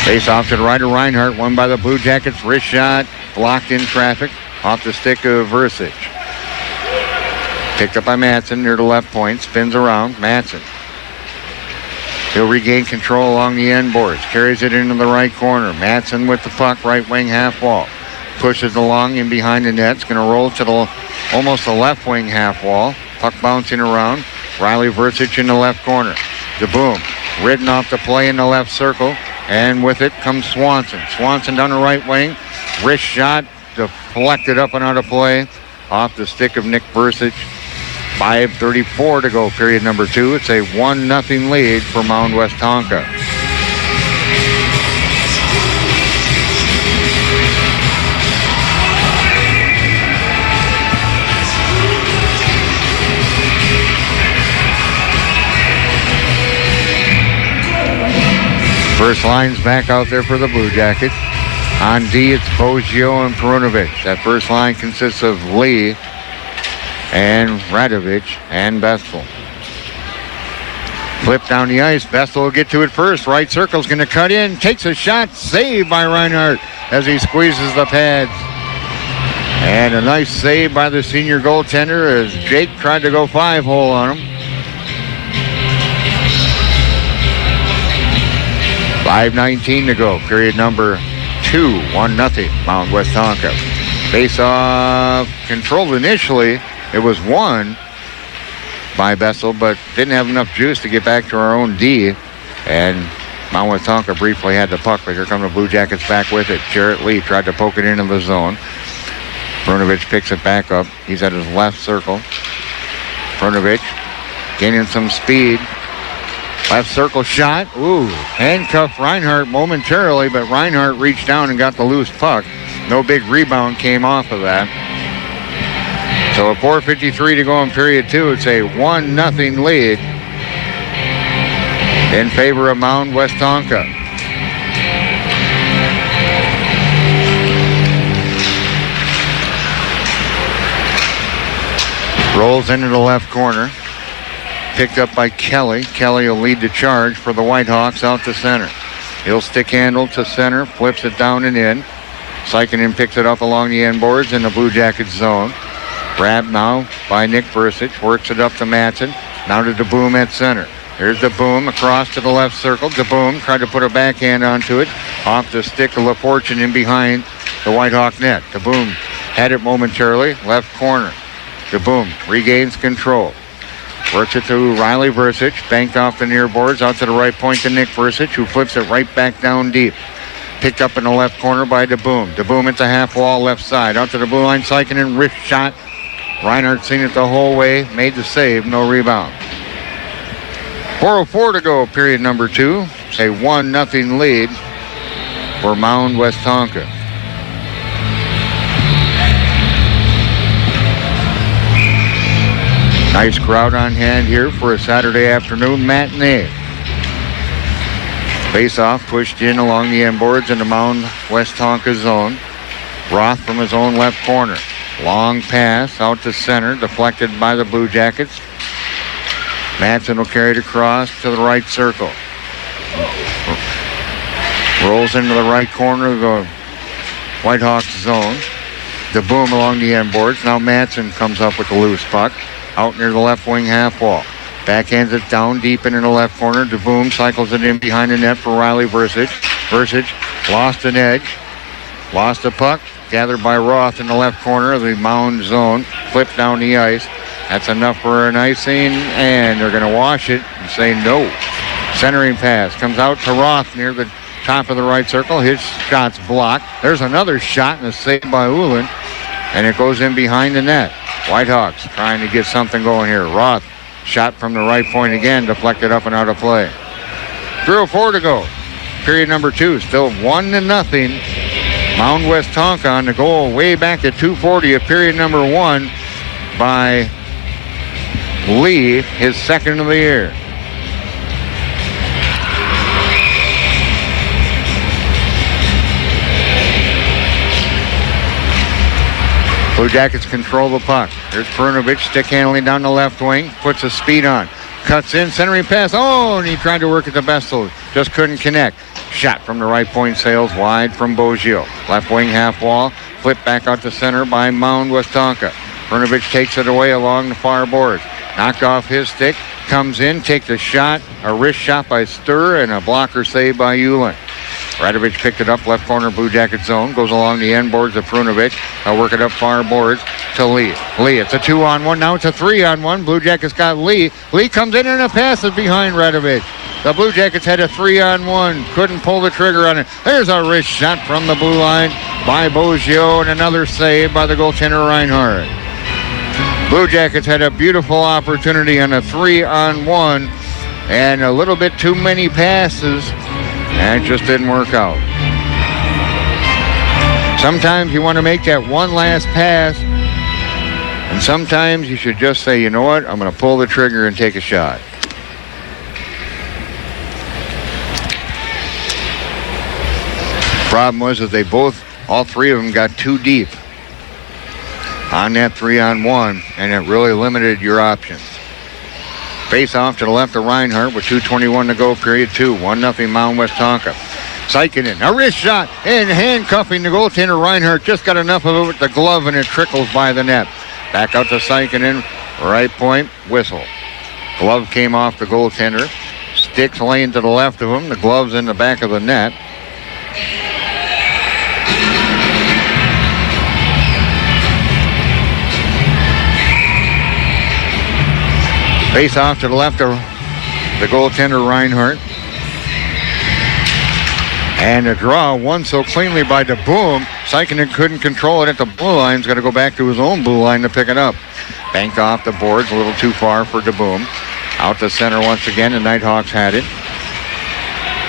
Face off to the right of Reinhardt, won by the Blue Jackets. Wrist shot, blocked in traffic, off the stick of Versich. Picked up by Madsen near the left point, spins around. Madsen. He'll regain control along the end boards, carries it into the right corner. Madsen with the puck, right wing half wall. Pushes along in behind the net. It's going to roll to the almost the left wing half wall. Puck bouncing around. Riley Versich in the left corner. DeBoom ridden off the play in the left circle. And with it comes Swanson. Swanson down the right wing. Wrist shot, deflected up and out of play. Off the stick of Nick Versich. 5:34 to go, period number 2. It's a 1-0 lead for Mound Westonka. First line's back out there for the Blue Jackets. On D, it's Boggio and Perunovic. That first line consists of Lee and Radovich and Bestel. Flip down the ice. Bestel will get to it first. Right circle's going to cut in. Takes a shot. Saved by Reinhardt as he squeezes the pads. And a nice save by the senior goaltender as Jake tried to go 5-hole on him. 5:19 to go. Period number 2. 1-0 Mound Westonka. Face-off controlled initially. It was won by Bestel, but didn't have enough juice to get back to our own D. And Mound Westonka briefly had the puck, but here come the Blue Jackets back with it. Jarrett Lee tried to poke it into the zone. Perunovic picks it back up. He's at his left circle. Perunovic gaining some speed. Left circle shot. Ooh, handcuffed Reinhardt momentarily, but Reinhardt reached down and got the loose puck. No big rebound came off of that. So a 4:53 to go in period 2. It's a 1-0 lead in favor of Mound Westonka. Rolls into the left corner. Picked up by Kelly. Kelly will lead the charge for the Whitehawks out to center. He'll stick handle to center, flips it down and in. Sykinen picks it up along the end boards in the Blue Jackets zone. Grabbed now by Nick Versich. Works it up to Madsen. Now to DeBoom at center. Here's DeBoom across to the left circle. DeBoom tried to put a backhand onto it. Off the stick of LaFortune in behind the Whitehawk net. DeBoom had it momentarily. Left corner. DeBoom regains control. Works it to Riley Versich. Banked off the near boards. Out to the right point to Nick Versich, who flips it right back down deep. Picked up in the left corner by DeBoom. DeBoom at the half wall left side. Out to the blue line. Sykinen wrist shot. Reinhardt seen it the whole way. Made the save. No rebound. 4:04 to go. Period number 2. It's a 1-0 lead for Mound Westonka. Nice crowd on hand here for a Saturday afternoon matinee. Face-off pushed in along the end boards into Mound Westonka zone. Roth from his own left corner. Long pass out to center, deflected by the Blue Jackets. Madsen will carry it across to the right circle. Rolls into the right corner of the Whitehawks zone. DeBoom along the end boards. Now Madsen comes up with the loose puck. Out near the left wing half wall. Backhands it down deep into the left corner. DeBoom cycles it in behind the net for Riley Versich. Versich lost an edge. Lost the puck. gathered by Roth in the left corner of the Mound zone. Flipped down the ice. That's enough for an icing, and they're going to wash it and say no. Centering pass comes out to Roth near the top of the right circle. His shot's blocked. There's another shot and a save by Ullin, and it goes in behind the net. Whitehawks trying to get something going here. Roth shot from the right point again, deflected up and out of play. 3:04 to go. Period number 2, still 1-0. Mound Westonka on the goal way back at 2:40 of period number 1 by Lee, his second of the year. Blue Jackets control the puck. Here's Perunovic, stick handling down the left wing, puts a speed on, cuts in, centering pass. Oh, and he tried to work at the Vestal, just couldn't connect. Shot from the right point, sails wide from Boggio. Left wing half wall, flipped back out to center by Mound Westonka. Perunovic takes it away along the far boards. Knocked off his stick, comes in, takes a shot, a wrist shot by Stur, and a blocker save by Ullin. Radovic picked it up, left corner Blue Jacket zone, goes along the end boards of Perunovic. They'll work it up far boards to Lee. Lee, it's a 2-on-1, now it's a 3-on-1. Blue Jackets got Lee. Lee comes in and a pass is behind Radovic. The Blue Jackets had a 3-on-1, couldn't pull the trigger on it. There's a wrist shot from the blue line by Boggio, and another save by the goaltender Reinhardt. Blue Jackets had a beautiful opportunity on a 3-on-1 and a little bit too many passes, and it just didn't work out. Sometimes you want to make that one last pass, and sometimes you should just say, you know what, I'm going to pull the trigger and take a shot. Problem was that all three of them got too deep on that 3-on-1, and it really limited your options. Face off to the left of Reinhardt with 2:21 to go, period 2. 1-0 Mound Westonka. Sykinen, a wrist shot, and handcuffing the goaltender. Reinhardt just got enough of it with the glove, and it trickles by the net. Back out to Sykinen, right point, whistle. Glove came off the goaltender. Sticks laying to the left of him. The glove's in the back of the net. Face off to the left of the goaltender Reinhardt. And a draw won so cleanly by DeBoom. Sykinen couldn't control it at the blue line. He's got to go back to his own blue line to pick it up. Banked off the boards, a little too far for DeBoom. Out to center once again, the Nighthawks had it.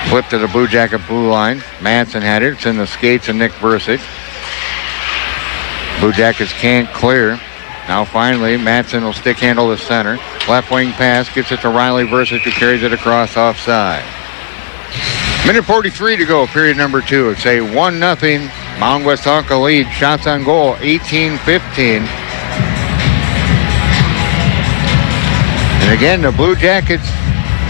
Flipped to the Blue Jacket blue line. Manson had it. It's in the skates of Nick Bursic. Blue Jackets can't clear. Now finally, Manson will stick handle the center. Left wing pass, gets it to Riley Bursic, who carries it across offside. Minute 43 to go, period number 2. It's a 1-0 Mound Westonka lead. Shots on goal, 18-15. And again, the Blue Jackets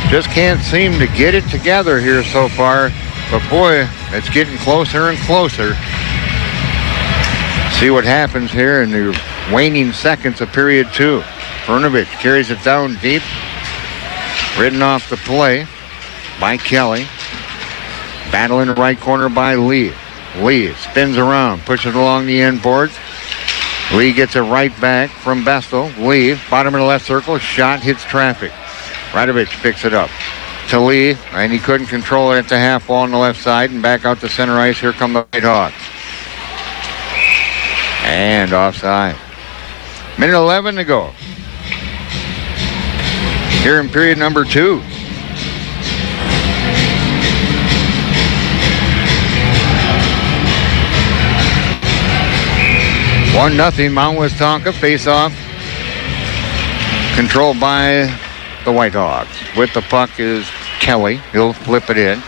just can't seem to get it together here so far. But boy, it's getting closer and closer. See what happens here in the waning seconds of period 2. Perunovic carries it down deep. Ridden off the play by Kelly. Battle in the right corner by Lee. Lee spins around, pushes along the end boards. Lee gets it right back from Bestel. Lee, bottom of the left circle, shot hits traffic. Radovic picks it up to Lee, and he couldn't control it at the half wall on the left side, and back out to center ice. Here come the Whitehawks. And offside. Minute 11 to go. Here in period number 2. One nothing Mount Westonka face off. Controlled by the Whitehawks. With the puck is Kelly. He'll flip it in.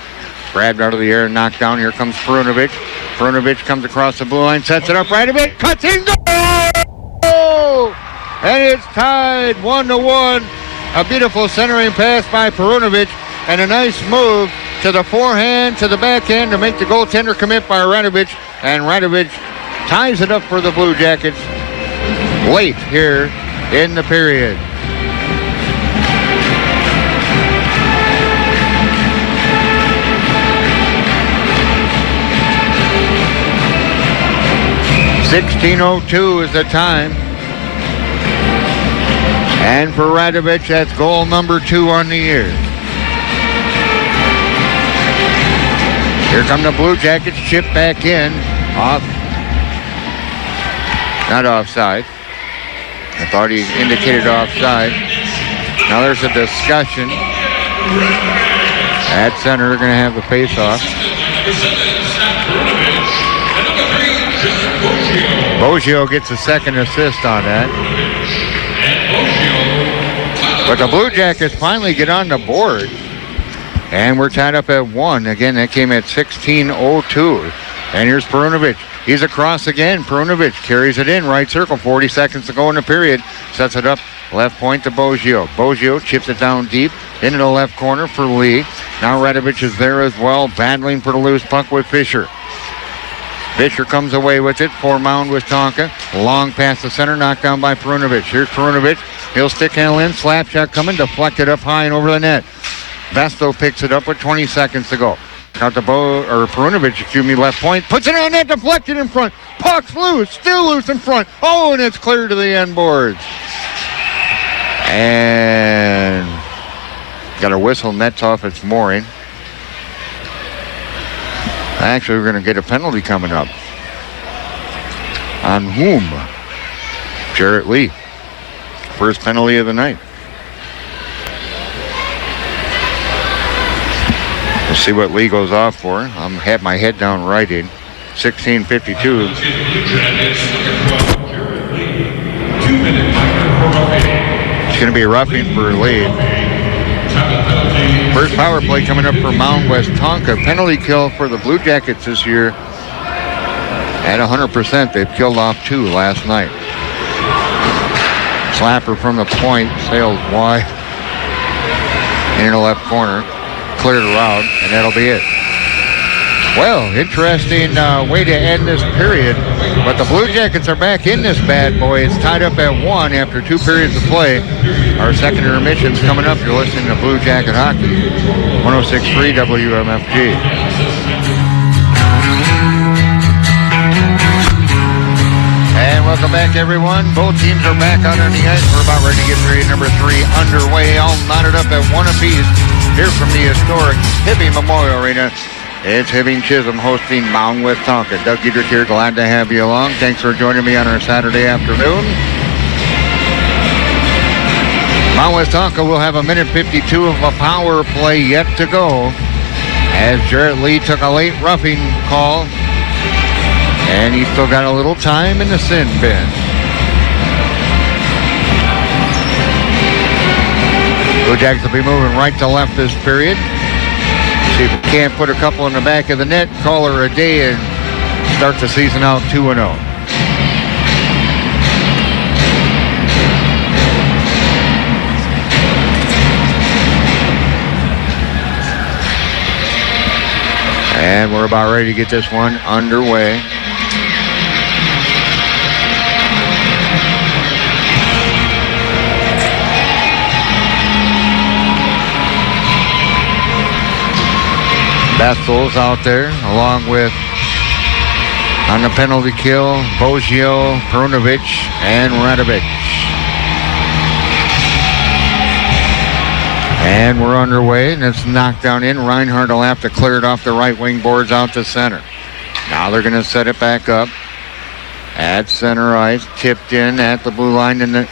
Grabbed out of the air and knocked down. Here comes Perunovic. Perunovic comes across the blue line, sets it up right a bit, cuts in, goal! And it's tied 1-1. A beautiful centering pass by Perunovic, and a nice move to the forehand, to the backhand to make the goaltender commit by Radovic, and Radovic ties it up for the Blue Jackets late here in the period. 16:02 is the time. And for Radovich, that's goal number 2 on the year. Here come the Blue Jackets, chip back in. Off. Not offside. I thought he indicated offside. Now there's a discussion. At center, they're going to have the face-off. Boggio gets a second assist on that. But the Blue Jackets finally get on the board. And we're tied up at 1. Again, that came at 16:02. And here's Perunovic. He's across again. Perunovic carries it in. Right circle. 40 seconds to go in the period. Sets it up. Left point to Boggio. Boggio chips it down deep into the left corner for Lee. Now Radovich is there as well, battling for the loose puck with Fisher. Fisher comes away with it for Mound Westonka. Long past the center, knocked down by Perunovic. Here's Perunovic. He'll stick handle in. Slap shot coming, deflected up high and over the net. Vesto picks it up with 20 seconds to go. Out to Perunovic, left point. Puts it on net, deflected in front. Puck's loose, still loose in front. Oh, and it's clear to the end boards. And got a whistle, nets off its mooring. Actually, we're going to get a penalty coming up. On whom? Jarrett Lee. First penalty of the night. We'll see what Lee goes off for. I'm have my head down writing. 16:52. It's going to be a roughing for Lee. First power play coming up for Mound Westonka. Penalty kill for the Blue Jackets this year at 100%. They've killed off 2 last night. Slapper from the point, sails wide in the left corner. Cleared around, and that'll be it. Well, interesting way to end this period, but the Blue Jackets are back in this bad boy. It's tied up at 1 after 2 periods of play. Our second intermission's coming up. You're listening to Blue Jacket Hockey, 106.3 WMFG. And welcome back, everyone. Both teams are back out on the ice. We're about ready to get period number 3 underway. All knotted up at 1 apiece. Here from the historic Hibbing Memorial Arena, it's Hibbing Chisholm hosting Mound Westonka. Doug Giedrich here, glad to have you along. Thanks for joining me on our Saturday afternoon. Mound Westonka will have 1:52 of a power play yet to go, as Jarrett Lee took a late roughing call, and he's still got a little time in the sin bin. Blue Jackets will be moving right to left this period. See if we can't put a couple in the back of the net, call her a day, and start the season out 2-0. And we're about ready to get this one underway. Vestal's out there, along with, on the penalty kill, Boggio, Perunovic, and Radovich. And we're underway, and it's knocked down in. Reinhardt will have to clear it off the right wing boards out to center. Now they're going to set it back up at center ice, tipped in at the blue line, and the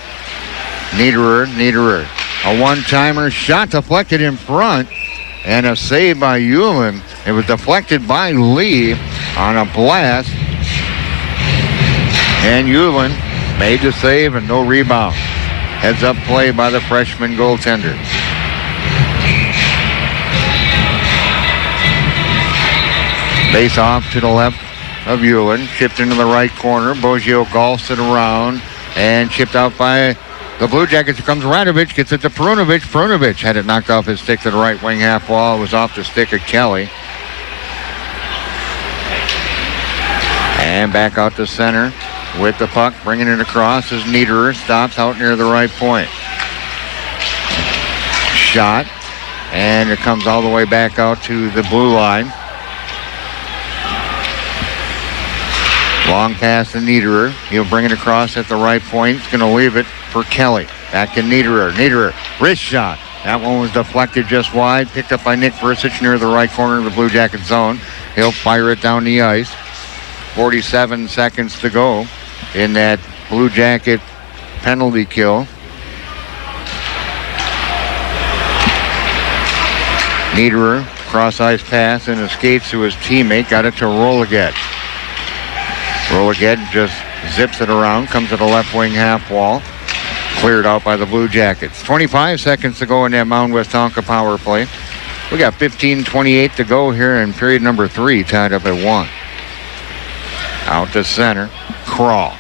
Niederer. A one-timer shot deflected in front. And a save by Hewlin. It was deflected by Lee on a blast. And Hewlin made the save and no rebound. Heads up play by the freshman goaltender. Base off to the left of Hewlin. Chipped into the right corner. Boggio golfs it around and chipped out by the Blue Jackets. Here comes Radovich, gets it to Perunovic. Perunovic had it knocked off his stick to the right wing half wall. It was off the stick of Kelly. And back out to center with the puck, bringing it across as Niederer stops out near the right point. Shot, and it comes all the way back out to the blue line. Long pass to Niederer. He'll bring it across at the right point. He's going to leave it for Kelly. Back to Niederer. Niederer, wrist shot. That one was deflected just wide. Picked up by Nick Versich near the right corner of the Blue Jacket zone. He'll fire it down the ice. 47 seconds to go in that Blue Jacket penalty kill. Niederer, cross-ice pass and escapes to his teammate. Got it to Rologet. Rologet just zips it around, comes to the left wing half wall. Cleared out by the Blue Jackets. 25 seconds to go in that Mound Westonka power play. We got 15:28 to go here in period number 3, tied up at 1. Out to center. Crawl.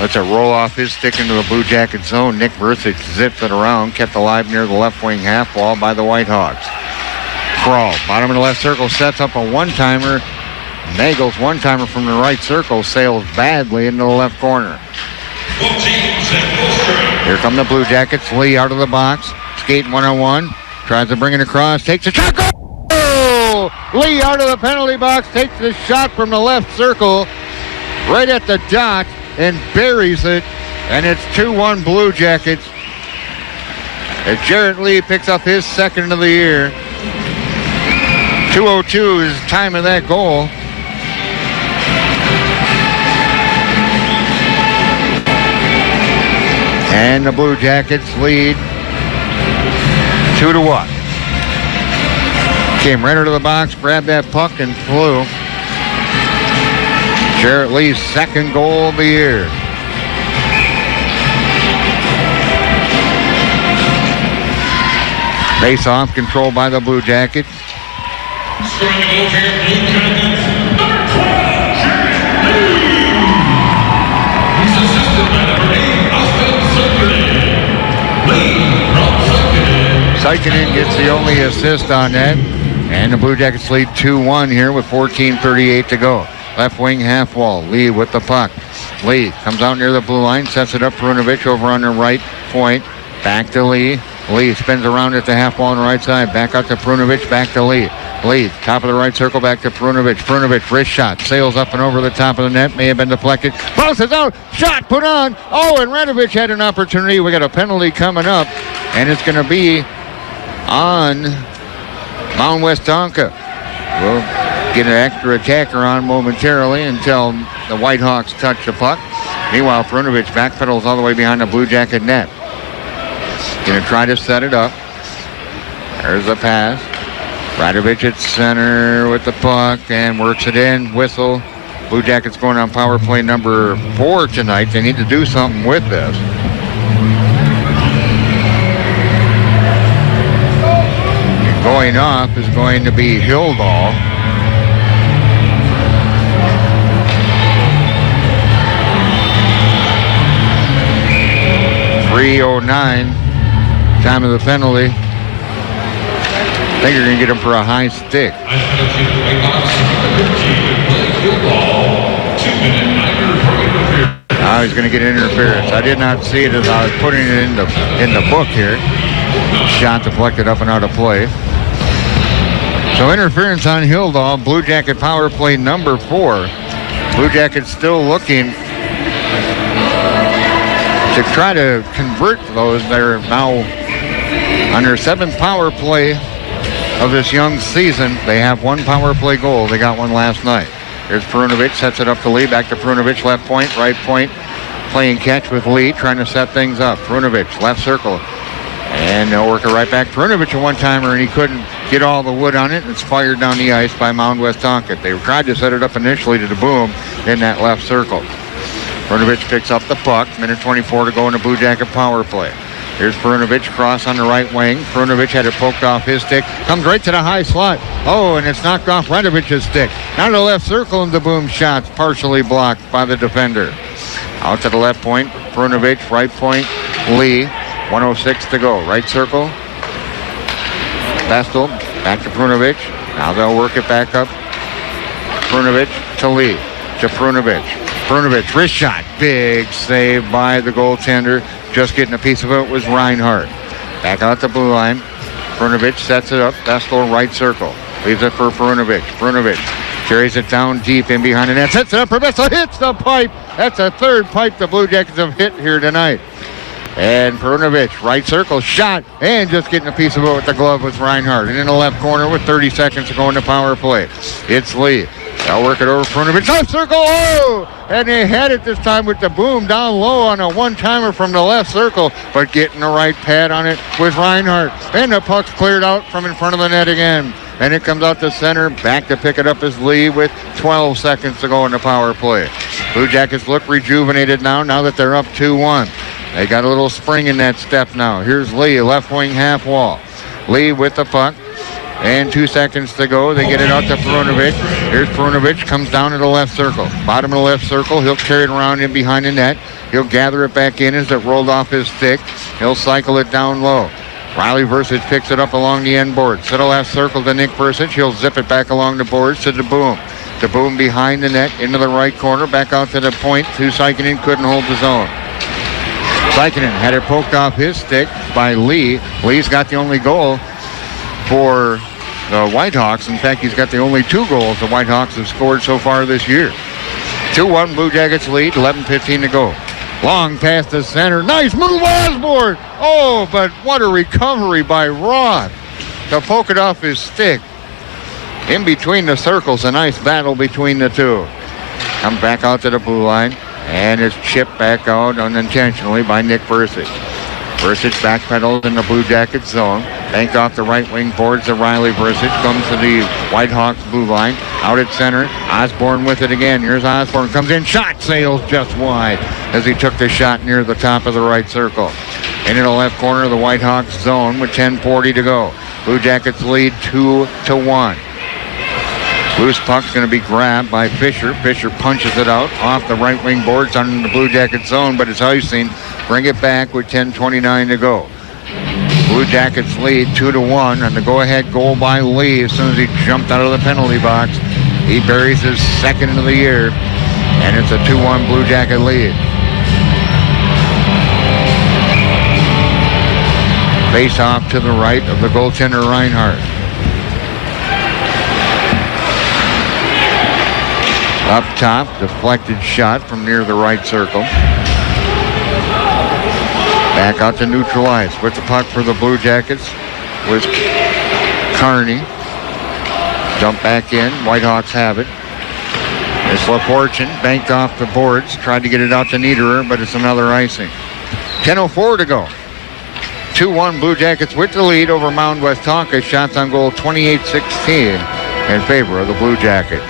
Lets it roll off his stick into the Blue Jacket zone. Nick Versich zips it around, kept alive near the left wing half wall by the Whitehawks. Crawl. Bottom of the left circle sets up a one-timer. Nagel's one-timer from the right circle sails badly into the left corner. Here come the Blue Jackets. Lee out of the box. Skating one-on-one. Tries to bring it across. Takes a shot. Goal! Lee out of the penalty box. Takes the shot from the left circle. Right at the dot. And buries it. And it's 2-1 Blue Jackets. As Jarrett Lee picks up his second of the year. 2:02 is the time of that goal. And the Blue Jackets lead 2-1. Came right out of the box, grabbed that puck, and flew. Jarrett Lee's second goal of the year. Face off, controlled by the Blue Jackets. Scoring the goal for your Blue Jackets, number 12, Jarrett Lee. He's assisted by number 8, Austin Suckinen. Lee from Suckinen. Suckinen gets the only assist on that. And the Blue Jackets lead 2-1 here with 14:38 to go. Left wing half wall. Lee with the puck. Lee comes out near the blue line, sets it up. Perunovic over on the right point. Back to Lee. Lee spins around at the half wall on the right side. Back out to Perunovic. Back to Lee. Lee, top of the right circle, back to Perunovic. Perunovic, wrist shot. Sails up and over the top of the net. May have been deflected. Bounces out. Shot put on. Oh, and Radovic had an opportunity. We got a penalty coming up. And it's going to be on Mound Westonka. We'll get an extra attacker on momentarily until the Whitehawks touch the puck. Meanwhile, Perunovic backpedals all the way behind the Blue Jacket net. Going to try to set it up. There's the pass. Radovic at center with the puck and works it in. Whistle. Blue Jackets going on power play number 4 tonight. They need to do something with this. And going off is going to be Hildahl. .309 time of the penalty. I think you're going to get him for a high stick. Now he's going to get interference. I did not see it as I was putting it in the book here. Shot deflected up and out of play. So interference on Hildahl. Blue Jacket power play number 4. Blue Jackets still looking to try to convert those. They're now on their 7th power play of this young season. They have 1 power play goal. They got one last night. There's Perunovic, sets it up to Lee. Back to Perunovic, left point, right point. Playing catch with Lee, trying to set things up. Perunovic, left circle. And they'll work it right back. Perunovic a one-timer, and he couldn't get all the wood on it. It's fired down the ice by Mound Westonka. They tried to set it up initially to the boom in that left circle. Perunovic picks up the puck. Minute 24 to go in the Blue Jacket power play. Here's Perunovic, cross on the right wing. Perunovic had it poked off his stick. Comes right to the high slot. Oh, and it's knocked off Radovic's stick. Now to the left circle, and the boom shot's partially blocked by the defender. Out to the left point. Perunovic, right point. Lee. 1:06 to go. Right circle. Vestal. Back to Perunovic. Now they'll work it back up. Perunovic to Lee. To Perunovic. Perunovic, wrist shot. Big save by the goaltender. Just getting a piece of it was Reinhardt. Back out the blue line. Perunovic sets it up. Vestal right circle. Leaves it for Perunovic. Perunovic Carries it down deep in behind the net. Sets it up for Bessel. Hits the pipe. That's a third pipe the Blue Jackets have hit here tonight. And Perunovic, right circle, shot, and just getting a piece of it with the glove with Reinhardt. And in the left corner with 30 seconds to go in the power play. It's Lee. They'll work it over Perunovic. Left circle, oh! And they had it this time with the boom down low on a one-timer from the left circle, but getting the right pad on it with Reinhardt. And the puck's cleared out from in front of the net again. And it comes out to center. Back to pick it up is Lee with 12 seconds to go in the power play. Blue Jackets look rejuvenated now that they're up 2-1. They got a little spring in that step now. Here's Lee, left wing half wall. Lee with the puck. And 2 seconds to go. They get it out to Perunovic. Here's Perunovic, comes down to the left circle. Bottom of the left circle. He'll carry it around in behind the net. He'll gather it back in as it rolled off his stick. He'll cycle it down low. Riley Versich picks it up along the end board. To the left circle to Nick Versich. He'll zip it back along the boards to DeBoom. DeBoom behind the net into the right corner. Back out to the point. Sykinen couldn't hold the zone. Sykinen had it poked off his stick by Lee. Lee's got the only goal for the Whitehawks. In fact, he's got the only 2 goals the Whitehawks have scored so far this year. 2-1 Blue Jackets lead, 11:15 to go. Long pass to center. Nice move, Osborne. Oh, but what a recovery by Roth to poke it off his stick. In between the circles, a nice battle between the two. Comes back out to the blue line. And it's chipped back out unintentionally by Nick Versich. Versich backpedals in the Blue Jackets zone. Banked off the right wing boards to Riley Versich. Comes to the Whitehawks blue line. Out at center. Osborne with it again. Here's Osborne. Comes in. Shot sails just wide as he took the shot near the top of the right circle. And in the left corner of the Whitehawks zone with 10:40 to go. Blue Jackets lead 2-1. Loose puck's going to be grabbed by Fisher. Fisher punches it out off the right wing boards on the Blue Jacket zone, but it's icing. Bring it back with 10:29 to go. Blue Jackets lead 2-1 on the go-ahead goal by Lee as soon as he jumped out of the penalty box. He buries his second of the year, and it's a 2-1 Blue Jacket lead. Face off to the right of the goaltender Reinhardt. Up top, deflected shot from near the right circle. Back out to neutral ice. With the puck for the Blue Jackets was Kearney. Dump back in. Whitehawks have it. It's LaFortune, banked off the boards. Tried to get it out to Niederer, but it's another icing. 10:04 to go. 2-1 Blue Jackets with the lead over Mound Westonka. Shots on goal 28-16 in favor of the Blue Jackets.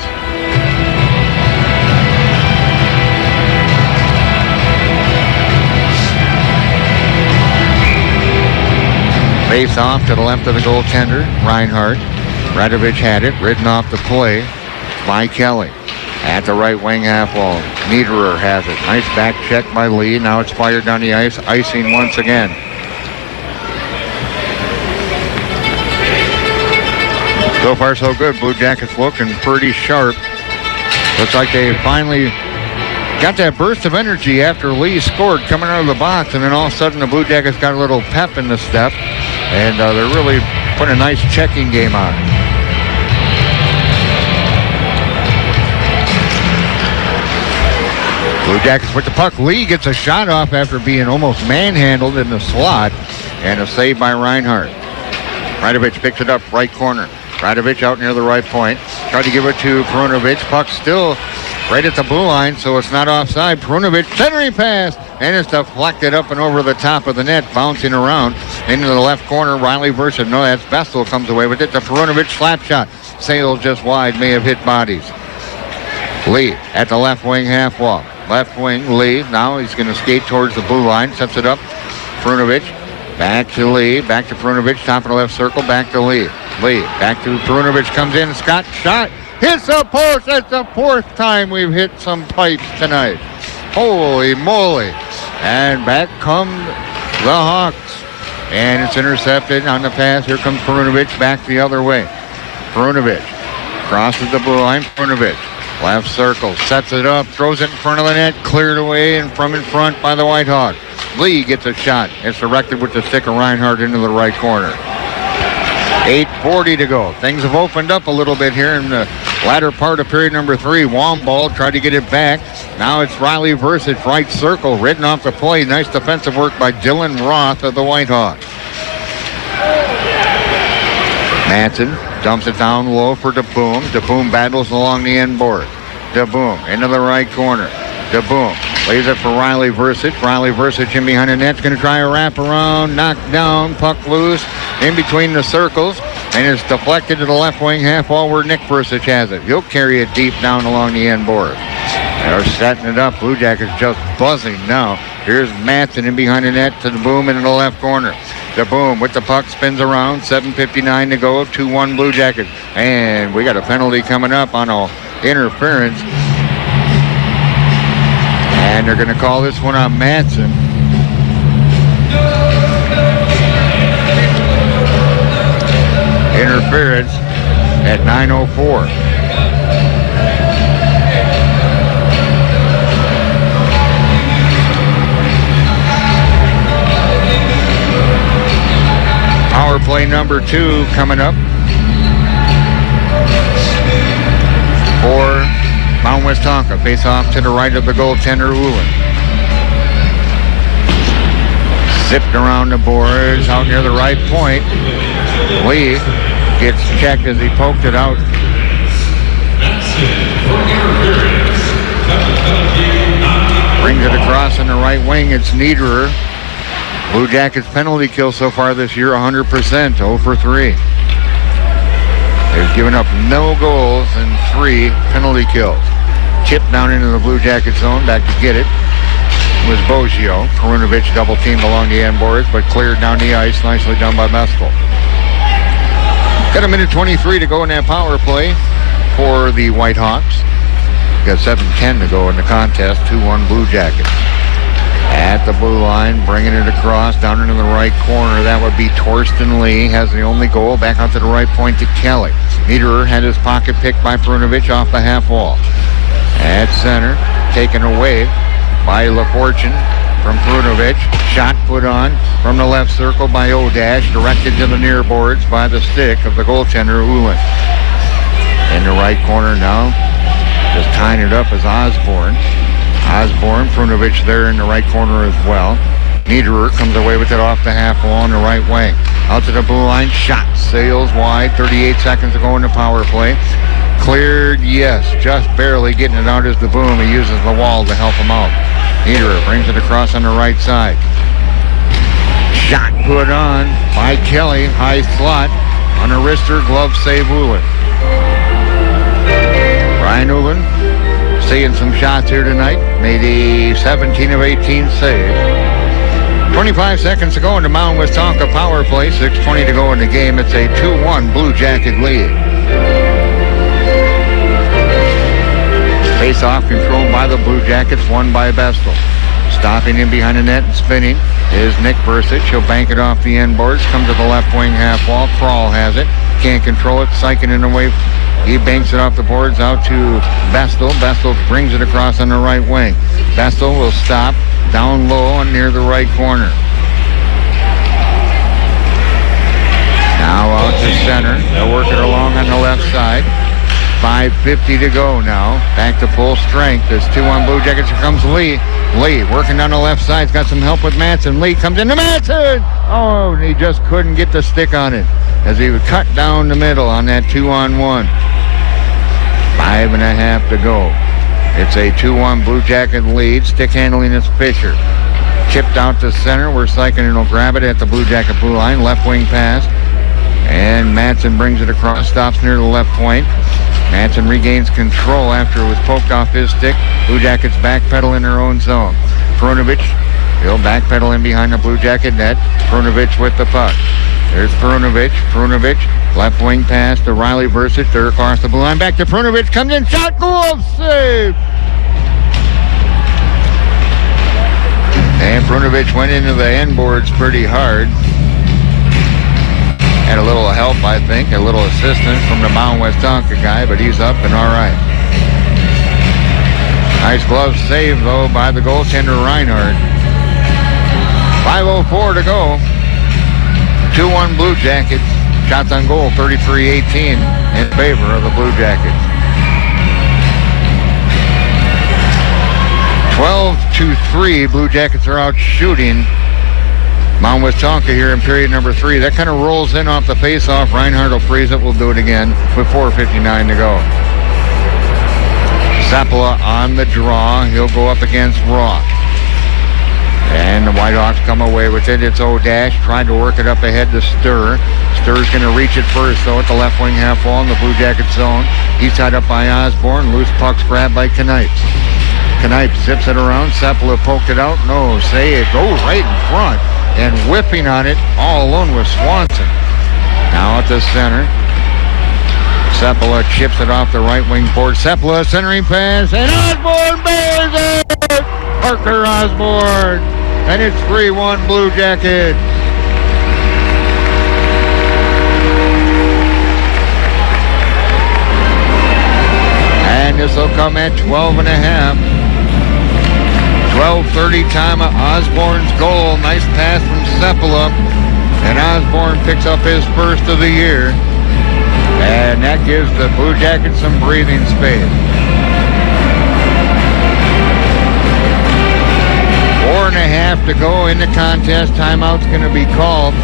Face off to the left of the goaltender, Reinhardt. Radovic had it, ridden off the play by Kelly. At the right wing half wall, Niederer has it. Nice back check by Lee. Now it's fired down the ice, icing once again. So far so good. Blue Jackets looking pretty sharp. Looks like they finally got that burst of energy after Lee scored coming out of the box, and then all of a sudden the Blue Jackets got a little pep in the step, and they're really putting a nice checking game on. Blue Jackets with the puck. Lee gets a shot off after being almost manhandled in the slot, and a save by Reinhardt. Radovic picks it up right corner. Radovic out near the right point. Tried to give it to Perunovic. Puck still right at the blue line, so it's not offside. Perunovic centering pass, and it's deflected up and over the top of the net, bouncing around into the left corner. Riley Versich, no, that's Vestal comes away with it. The Perunovic slap shot. Sails just wide, may have hit bodies. Lee at the left wing half wall. Left wing, Lee. Now he's going to skate towards the blue line. Sets it up. Perunovic. Back to Lee. Back to Perunovic. Top of the left circle. Back to Lee. Lee. Back to Perunovic. Comes in. Scott shot. Hits the post. That's the fourth time we've hit some pipes tonight. Holy moly. And back come the Hawks. And it's intercepted on the pass. Here comes Perunovic back the other way. Perunovic crosses the blue line. Perunovic. Left circle, sets it up, throws it in front of the net, cleared away and from in front by the Whitehawks. Lee gets a shot. It's directed with the stick of Reinhardt into the right corner. 8:40 to go. Things have opened up a little bit here in the Latter part of period number 3, Wamball tried to get it back. Now it's Riley Versich, right circle, written off the play. Nice defensive work by Dylan Roth of the Whitehawks. Manson dumps it down low for DeBoom. DeBoom battles along the end board. DeBoom into the right corner. DeBoom lays it for Riley Versich. Riley Versich in behind the net. Going to try a wraparound, knocked down, puck loose in between the circles, and it's deflected to the left wing half wall where Nick Versich has it. He'll carry it deep down along the end board. They're setting it up. Blue Jackets just buzzing now. Here's Manson in behind the net to DeBoom into the left corner. DeBoom with the puck, spins around, 7:59 to go, 2-1 Blue Jackets. And we got a penalty coming up on an interference. And they're going to call this one on Manson. Interference at 9:04. Power play number 2 coming up for Mount Westonka. Face off to the right of the goaltender, Ullin. Zipped around the boards out near the right point. Lee gets checked as he poked it out. Brings it across in the right wing. It's Niederer. Blue Jackets penalty kill so far this year, 100%, 0 for 3. They've given up no goals and 3 penalty kills. Chip down into the Blue Jacket zone, back to get it. It was Boggio. Perunovic double teamed along the end boards, but cleared down the ice. Nicely done by Mestel. Got a minute 23 to go in that power play for the Whitehawks. Got 7:10 to go in the contest, 2-1 Blue Jackets. At the blue line, bringing it across, down into the right corner. That would be Torsten Lee. Has the only goal. Back out to the right point to Kelly. Niederer had his pocket picked by Perunovic off the half wall. At center, taken away by LaFortune from Perunovic. Shot put on from the left circle by Odash. Directed to the near boards by the stick of the goaltender, Ullin. In the right corner now. Just tying it up as Osborne. Perunovic there in the right corner as well. Niederer comes away with it off the half wall on the right wing. Out to the blue line, shot sails wide, 38 seconds to go in the power play. Cleared, yes, just barely getting it out as the boom. He uses the wall to help him out. Niederer brings it across on the right side. Shot put on by Kelly, high slot on a wrister, glove save Ullin. Ryan Ullin seeing some shots here tonight. Made a 17 of 18 saves. 25 seconds to go in the Mound Westonka power play. 6:20 to go in the game. It's a 2-1 Blue Jacket lead. Face-off controlled by the Blue Jackets, won by Bestel. Stopping in behind the net and spinning is Nick Versich. He'll bank it off the end boards. Come to the left wing half wall. Kroll has it. Can't control it. Sykin in the way. He banks it off the boards out to Bestel. Bestel brings it across on the right wing. Bestel will stop down low and near the right corner. Now out to center. They'll work it along on the left side. 5:50 to go now. Back to full strength. There's 2-1 Blue Jackets. Here comes Lee. Lee working down the left side. He's got some help with Manson. Lee comes into Manson. Oh, he just couldn't get the stick on it as he would cut down the middle on that 2-on-1. 5.5 to go. It's a 2-1 Blue Jacket lead. Stick handling is Fisher. Chipped out to center where Sykin will grab it at the Blue Jacket blue line. Left wing pass. And Manson brings it across. Stops near the left point. Manson regains control after it was poked off his stick. Blue Jackets backpedal in their own zone. Perunovic, he'll backpedal in behind the Blue Jacket net. Perunovic with the puck. There's Perunovic. Perunovic, left wing pass to Riley Versich. They're across the blue line. Back to Perunovic. Comes in, shot, goal, save. And Perunovic went into the end boards pretty hard. Had a little help, I think, a little assistance from the Mound Westonka guy, but he's up and all right. Nice glove save, though, by the goaltender Reinhardt. 5:04 to go. 2-1 Blue Jackets. Shots on goal, 33-18 in favor of the Blue Jackets. 12-3. Blue Jackets are out shooting Mound Westonka here in period number 3. That kind of rolls in off the face-off. Reinhardt will freeze it. We'll do it again with 4:59 to go. Seppala on the draw. He'll go up against Roth. And the Whitehawks come away with it. It's O'Dash trying to work it up ahead to Sturr. Sturr's going to reach it first, though, at the left wing half wall in the Blue Jacket zone. He's tied up by Osborne. Loose puck's grabbed by Knipes. Knipes zips it around. Seppala poked it out. No, say it goes right in front. And whipping on it all alone was Swanson. Now at the center. Seppala chips it off the right wing board. Seppala centering pass. And Osborne bears it! Parker Osborne. And it's 3-1 Blue Jackets. And this will come at 12.5. 12:30 time of Osborne's goal. Nice pass from Seppala. And Osborne picks up his first of the year. And that gives the Blue Jackets some breathing space. 4.5 to go in the contest. Timeout's going to be called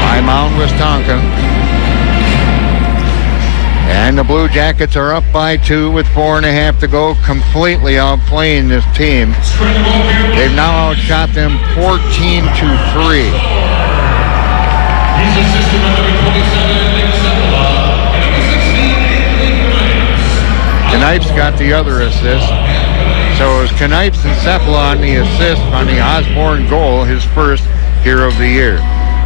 by Mound Westonka. And the Blue Jackets are up by 2 with 4.5 to go, completely outplaying this team. They've now outshot them 14-3. He's assisted by number 27, Nick Seppala, and number 16, Knipes got the other assist. So it was Knipes and Seppala on the assist on the Osborne goal, his first here of the year.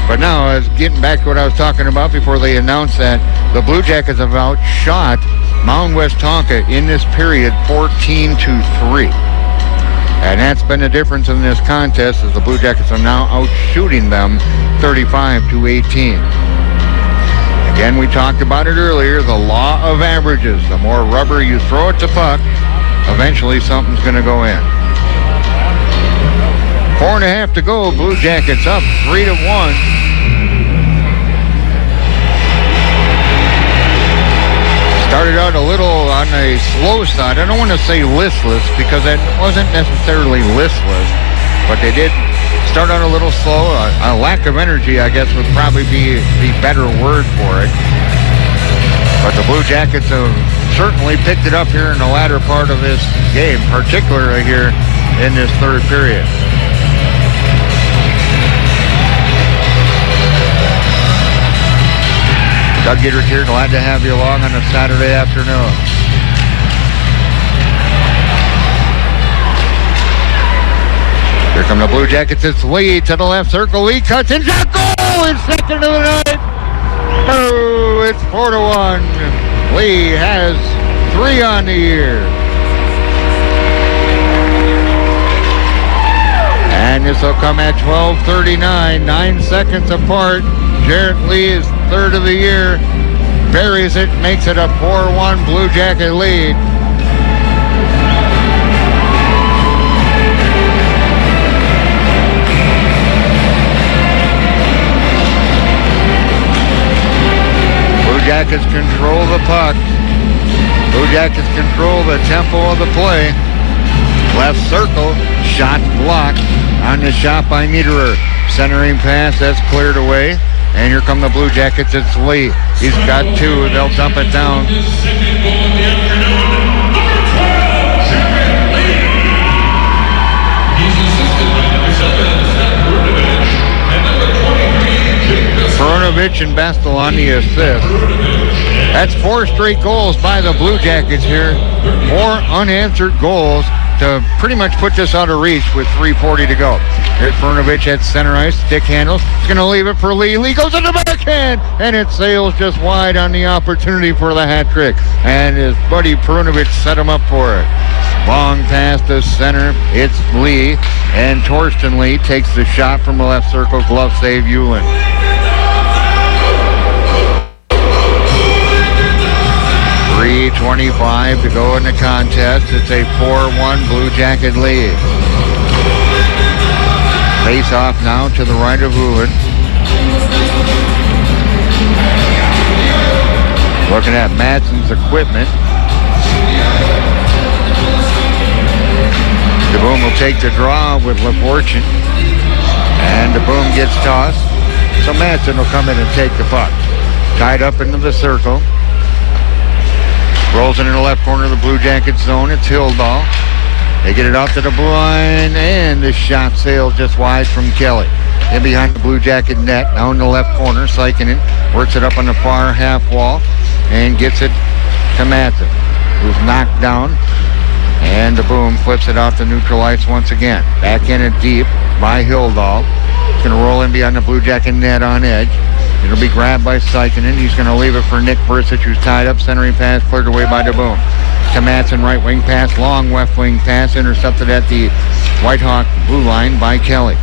But now, as getting back to what I was talking about before they announced that, the Blue Jackets have outshot Mound Westonka in this period 14-3. And that's been the difference in this contest, as the Blue Jackets are now outshooting them 35-18. Again, we talked about it earlier, the law of averages. The more rubber you throw at the puck, eventually something's going to go in. 4.5 to go. Blue Jackets up 3-1. Started out a little on a slow side. I don't want to say listless, because that wasn't necessarily listless, but they did start out a little slow. A lack of energy, I guess, would probably be the better word for it. But the Blue Jackets have certainly picked it up here in the latter part of this game, particularly here in this third period. Doug Giedrich here, glad to have you along on a Saturday afternoon. Here come the Blue Jackets. It's Lee to the left circle. Lee cuts and shot goal! It's second to the night. Oh, it's 4-1. Lee has 3 on the year. And this will come at 12:39, 9 seconds apart. Jarrett Lee is third of the year. Buries it, makes it a 4-1 Blue Jacket lead. Blue Jackets control the puck. Blue Jackets control the tempo of the play. Left circle, shot blocked on the shot by Niederer. Centering pass, that's cleared away. And here come the Blue Jackets. It's Lee. He's got 2. They'll dump it down. Perunovic and Bestel on the assist. That's 4 straight goals by the Blue Jackets here. 4 unanswered goals to pretty much put this out of reach with 3:40 to go. Here's Perunovic at center ice, stick handles. He's going to leave it for Lee. Lee goes to the backhand, and it sails just wide on the opportunity for the hat trick. And his buddy Perunovic set him up for it. Long pass to center. It's Lee, and Torsten Lee takes the shot from the left circle. Glove save, Ulen. .3:25 to go in the contest. It's a 4-1 Blue Jacket lead. Face off now to the right of Ulen. Looking at Madsen's equipment. DeBoom will take the draw with LaFortune. And DeBoom gets tossed. So Madsen will come in and take the puck. Tied up into the circle. Rolls into the left corner of the Blue Jackets zone. It's Hildahl. They get it out to the blue line, and the shot sails just wide from Kelly. In behind the Blue Jacket net, now in the left corner, Sikinen works it up on the far half wall and gets it to Madsen, who's knocked down. And DeBoom flips it out to neutral ice once again. Back in it deep by Hildahl. He's going to roll in behind the Blue Jacket net on edge. It'll be grabbed by Sikinen. He's going to leave it for Nick Versich, who's tied up. Centering pass cleared away by DeBoom. To Madsen, right wing pass, long left wing pass, intercepted at the Whitehawk blue line by Kelly.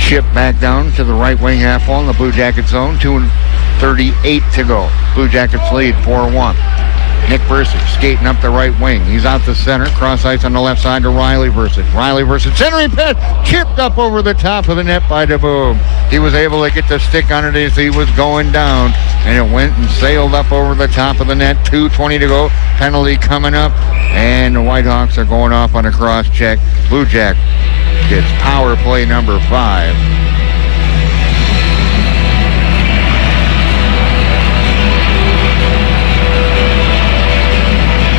Chip back down to the right wing half wall in the Blue Jackets zone. 2:38 to go. Blue Jackets lead 4-1. Nick Versich skating up the right wing. He's out the center. Cross ice on the left side to Riley Versich. Riley Versich centering pass chipped up over the top of the net by DeBoom. He was able to get the stick on it as he was going down, and it went and sailed up over the top of the net. 2:20 to go. Penalty coming up, and the Whitehawks are going off on a cross check. Blue Jack gets power play number 5.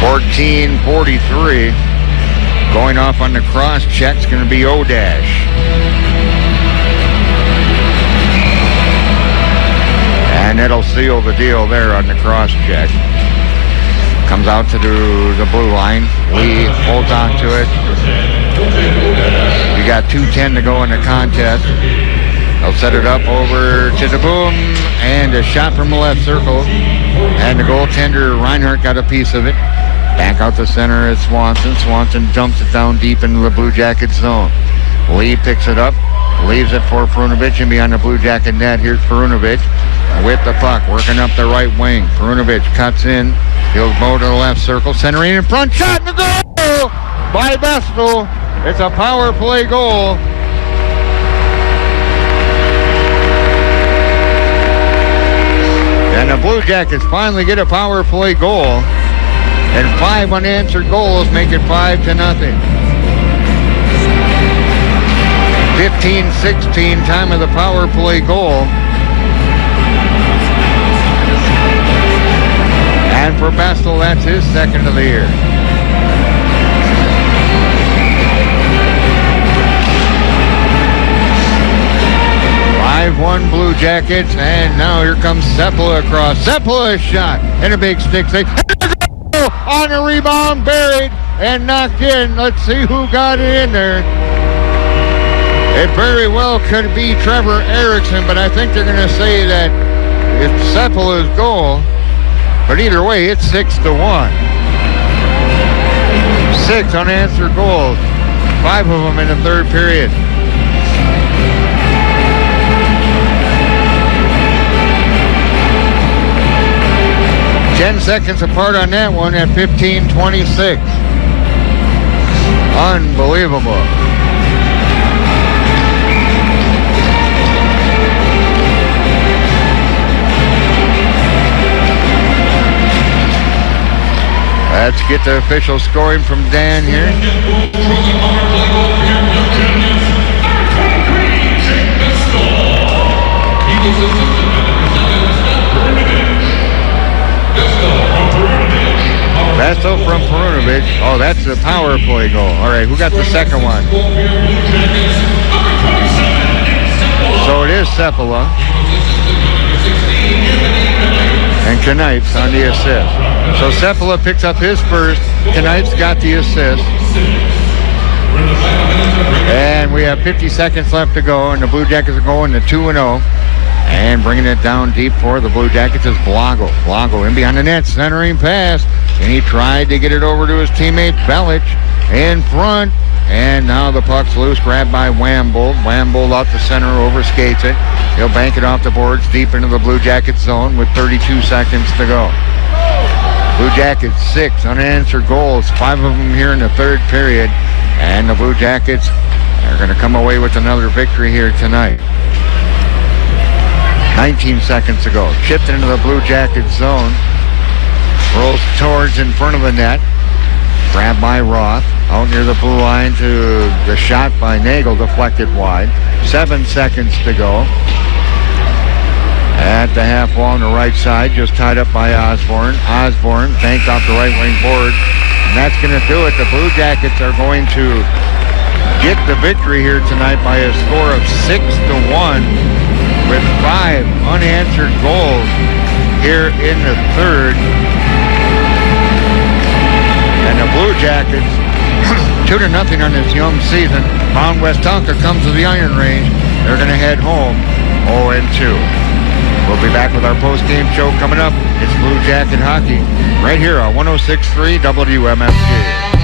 .43. Going off on the cross check's going to be O'Dash. And it'll seal the deal there on the cross check. Comes out to the blue line. Lee holds on to it. We got 2:10 to go in the contest. They'll set it up over to DeBoom, and a shot from the left circle. And the goaltender, Reinhardt, got a piece of it. Back out the center is Swanson. Swanson dumps it down deep into the Blue Jacket zone. Lee picks it up, leaves it for Perunovic, and behind the Blue Jacket net, here's Perunovic with the puck, working up the right wing. Perunovic cuts in. He'll go to the left circle, centering in front, shot in the goal by Vestal. It's a power play goal. And the Blue Jackets finally get a power play goal. And 5 unanswered goals make it 5-0. 15-16 time of the power play goal. And for Vestal, that's his second of the year. Blue Jackets, and now here comes Sepala across. Sepala shot and a big stick save. On a rebound, buried and knocked in. Let's see who got it in there. It very well could be Trevor Erickson, but I think they're going to say that it's Sepala's goal. But either way, it's 6-1. 6 unanswered goals. 5 of them in the third period. Ten seconds apart on that one at 15:26. Unbelievable. Let's get the official scoring from Dan here. Vestal from Perunovic. Oh, that's the power play goal. All right, who got the second one? So it is Sepala. And Knights on the assist. So Sepala picks up his first. Knights got the assist. And we have 50 seconds left to go, and the Blue Jackets are going to 2-0. And bringing it down deep for the Blue Jackets is Blago. Blago in behind the net, centering pass. And he tried to get it over to his teammate Belich in front. And now the puck's loose, grabbed by Wambold. Wambold out the center, overskates it. He'll bank it off the boards deep into the Blue Jackets zone with 32 seconds to go. Blue Jackets 6 unanswered goals, 5 of them here in the third period. And the Blue Jackets are going to come away with another victory here tonight. 19 seconds to go. Chipped into the Blue Jackets zone. Rolls towards in front of the net. Grabbed by Roth. Out near the blue line to the shot by Nagel, deflected wide. 7 seconds to go. At the half wall on the right side, just tied up by Osborne. Osborne banked off the right wing board. And that's going to do it. The Blue Jackets are going to get the victory here tonight by a score of 6-1 with 5 unanswered goals here in the third. And the Blue Jackets 2-0 on this young season. Mound Westonka comes to the Iron Range. They're going to head home 0-2. We'll be back with our post-game show coming up. It's Blue Jacket Hockey right here on 106.3 WMFG.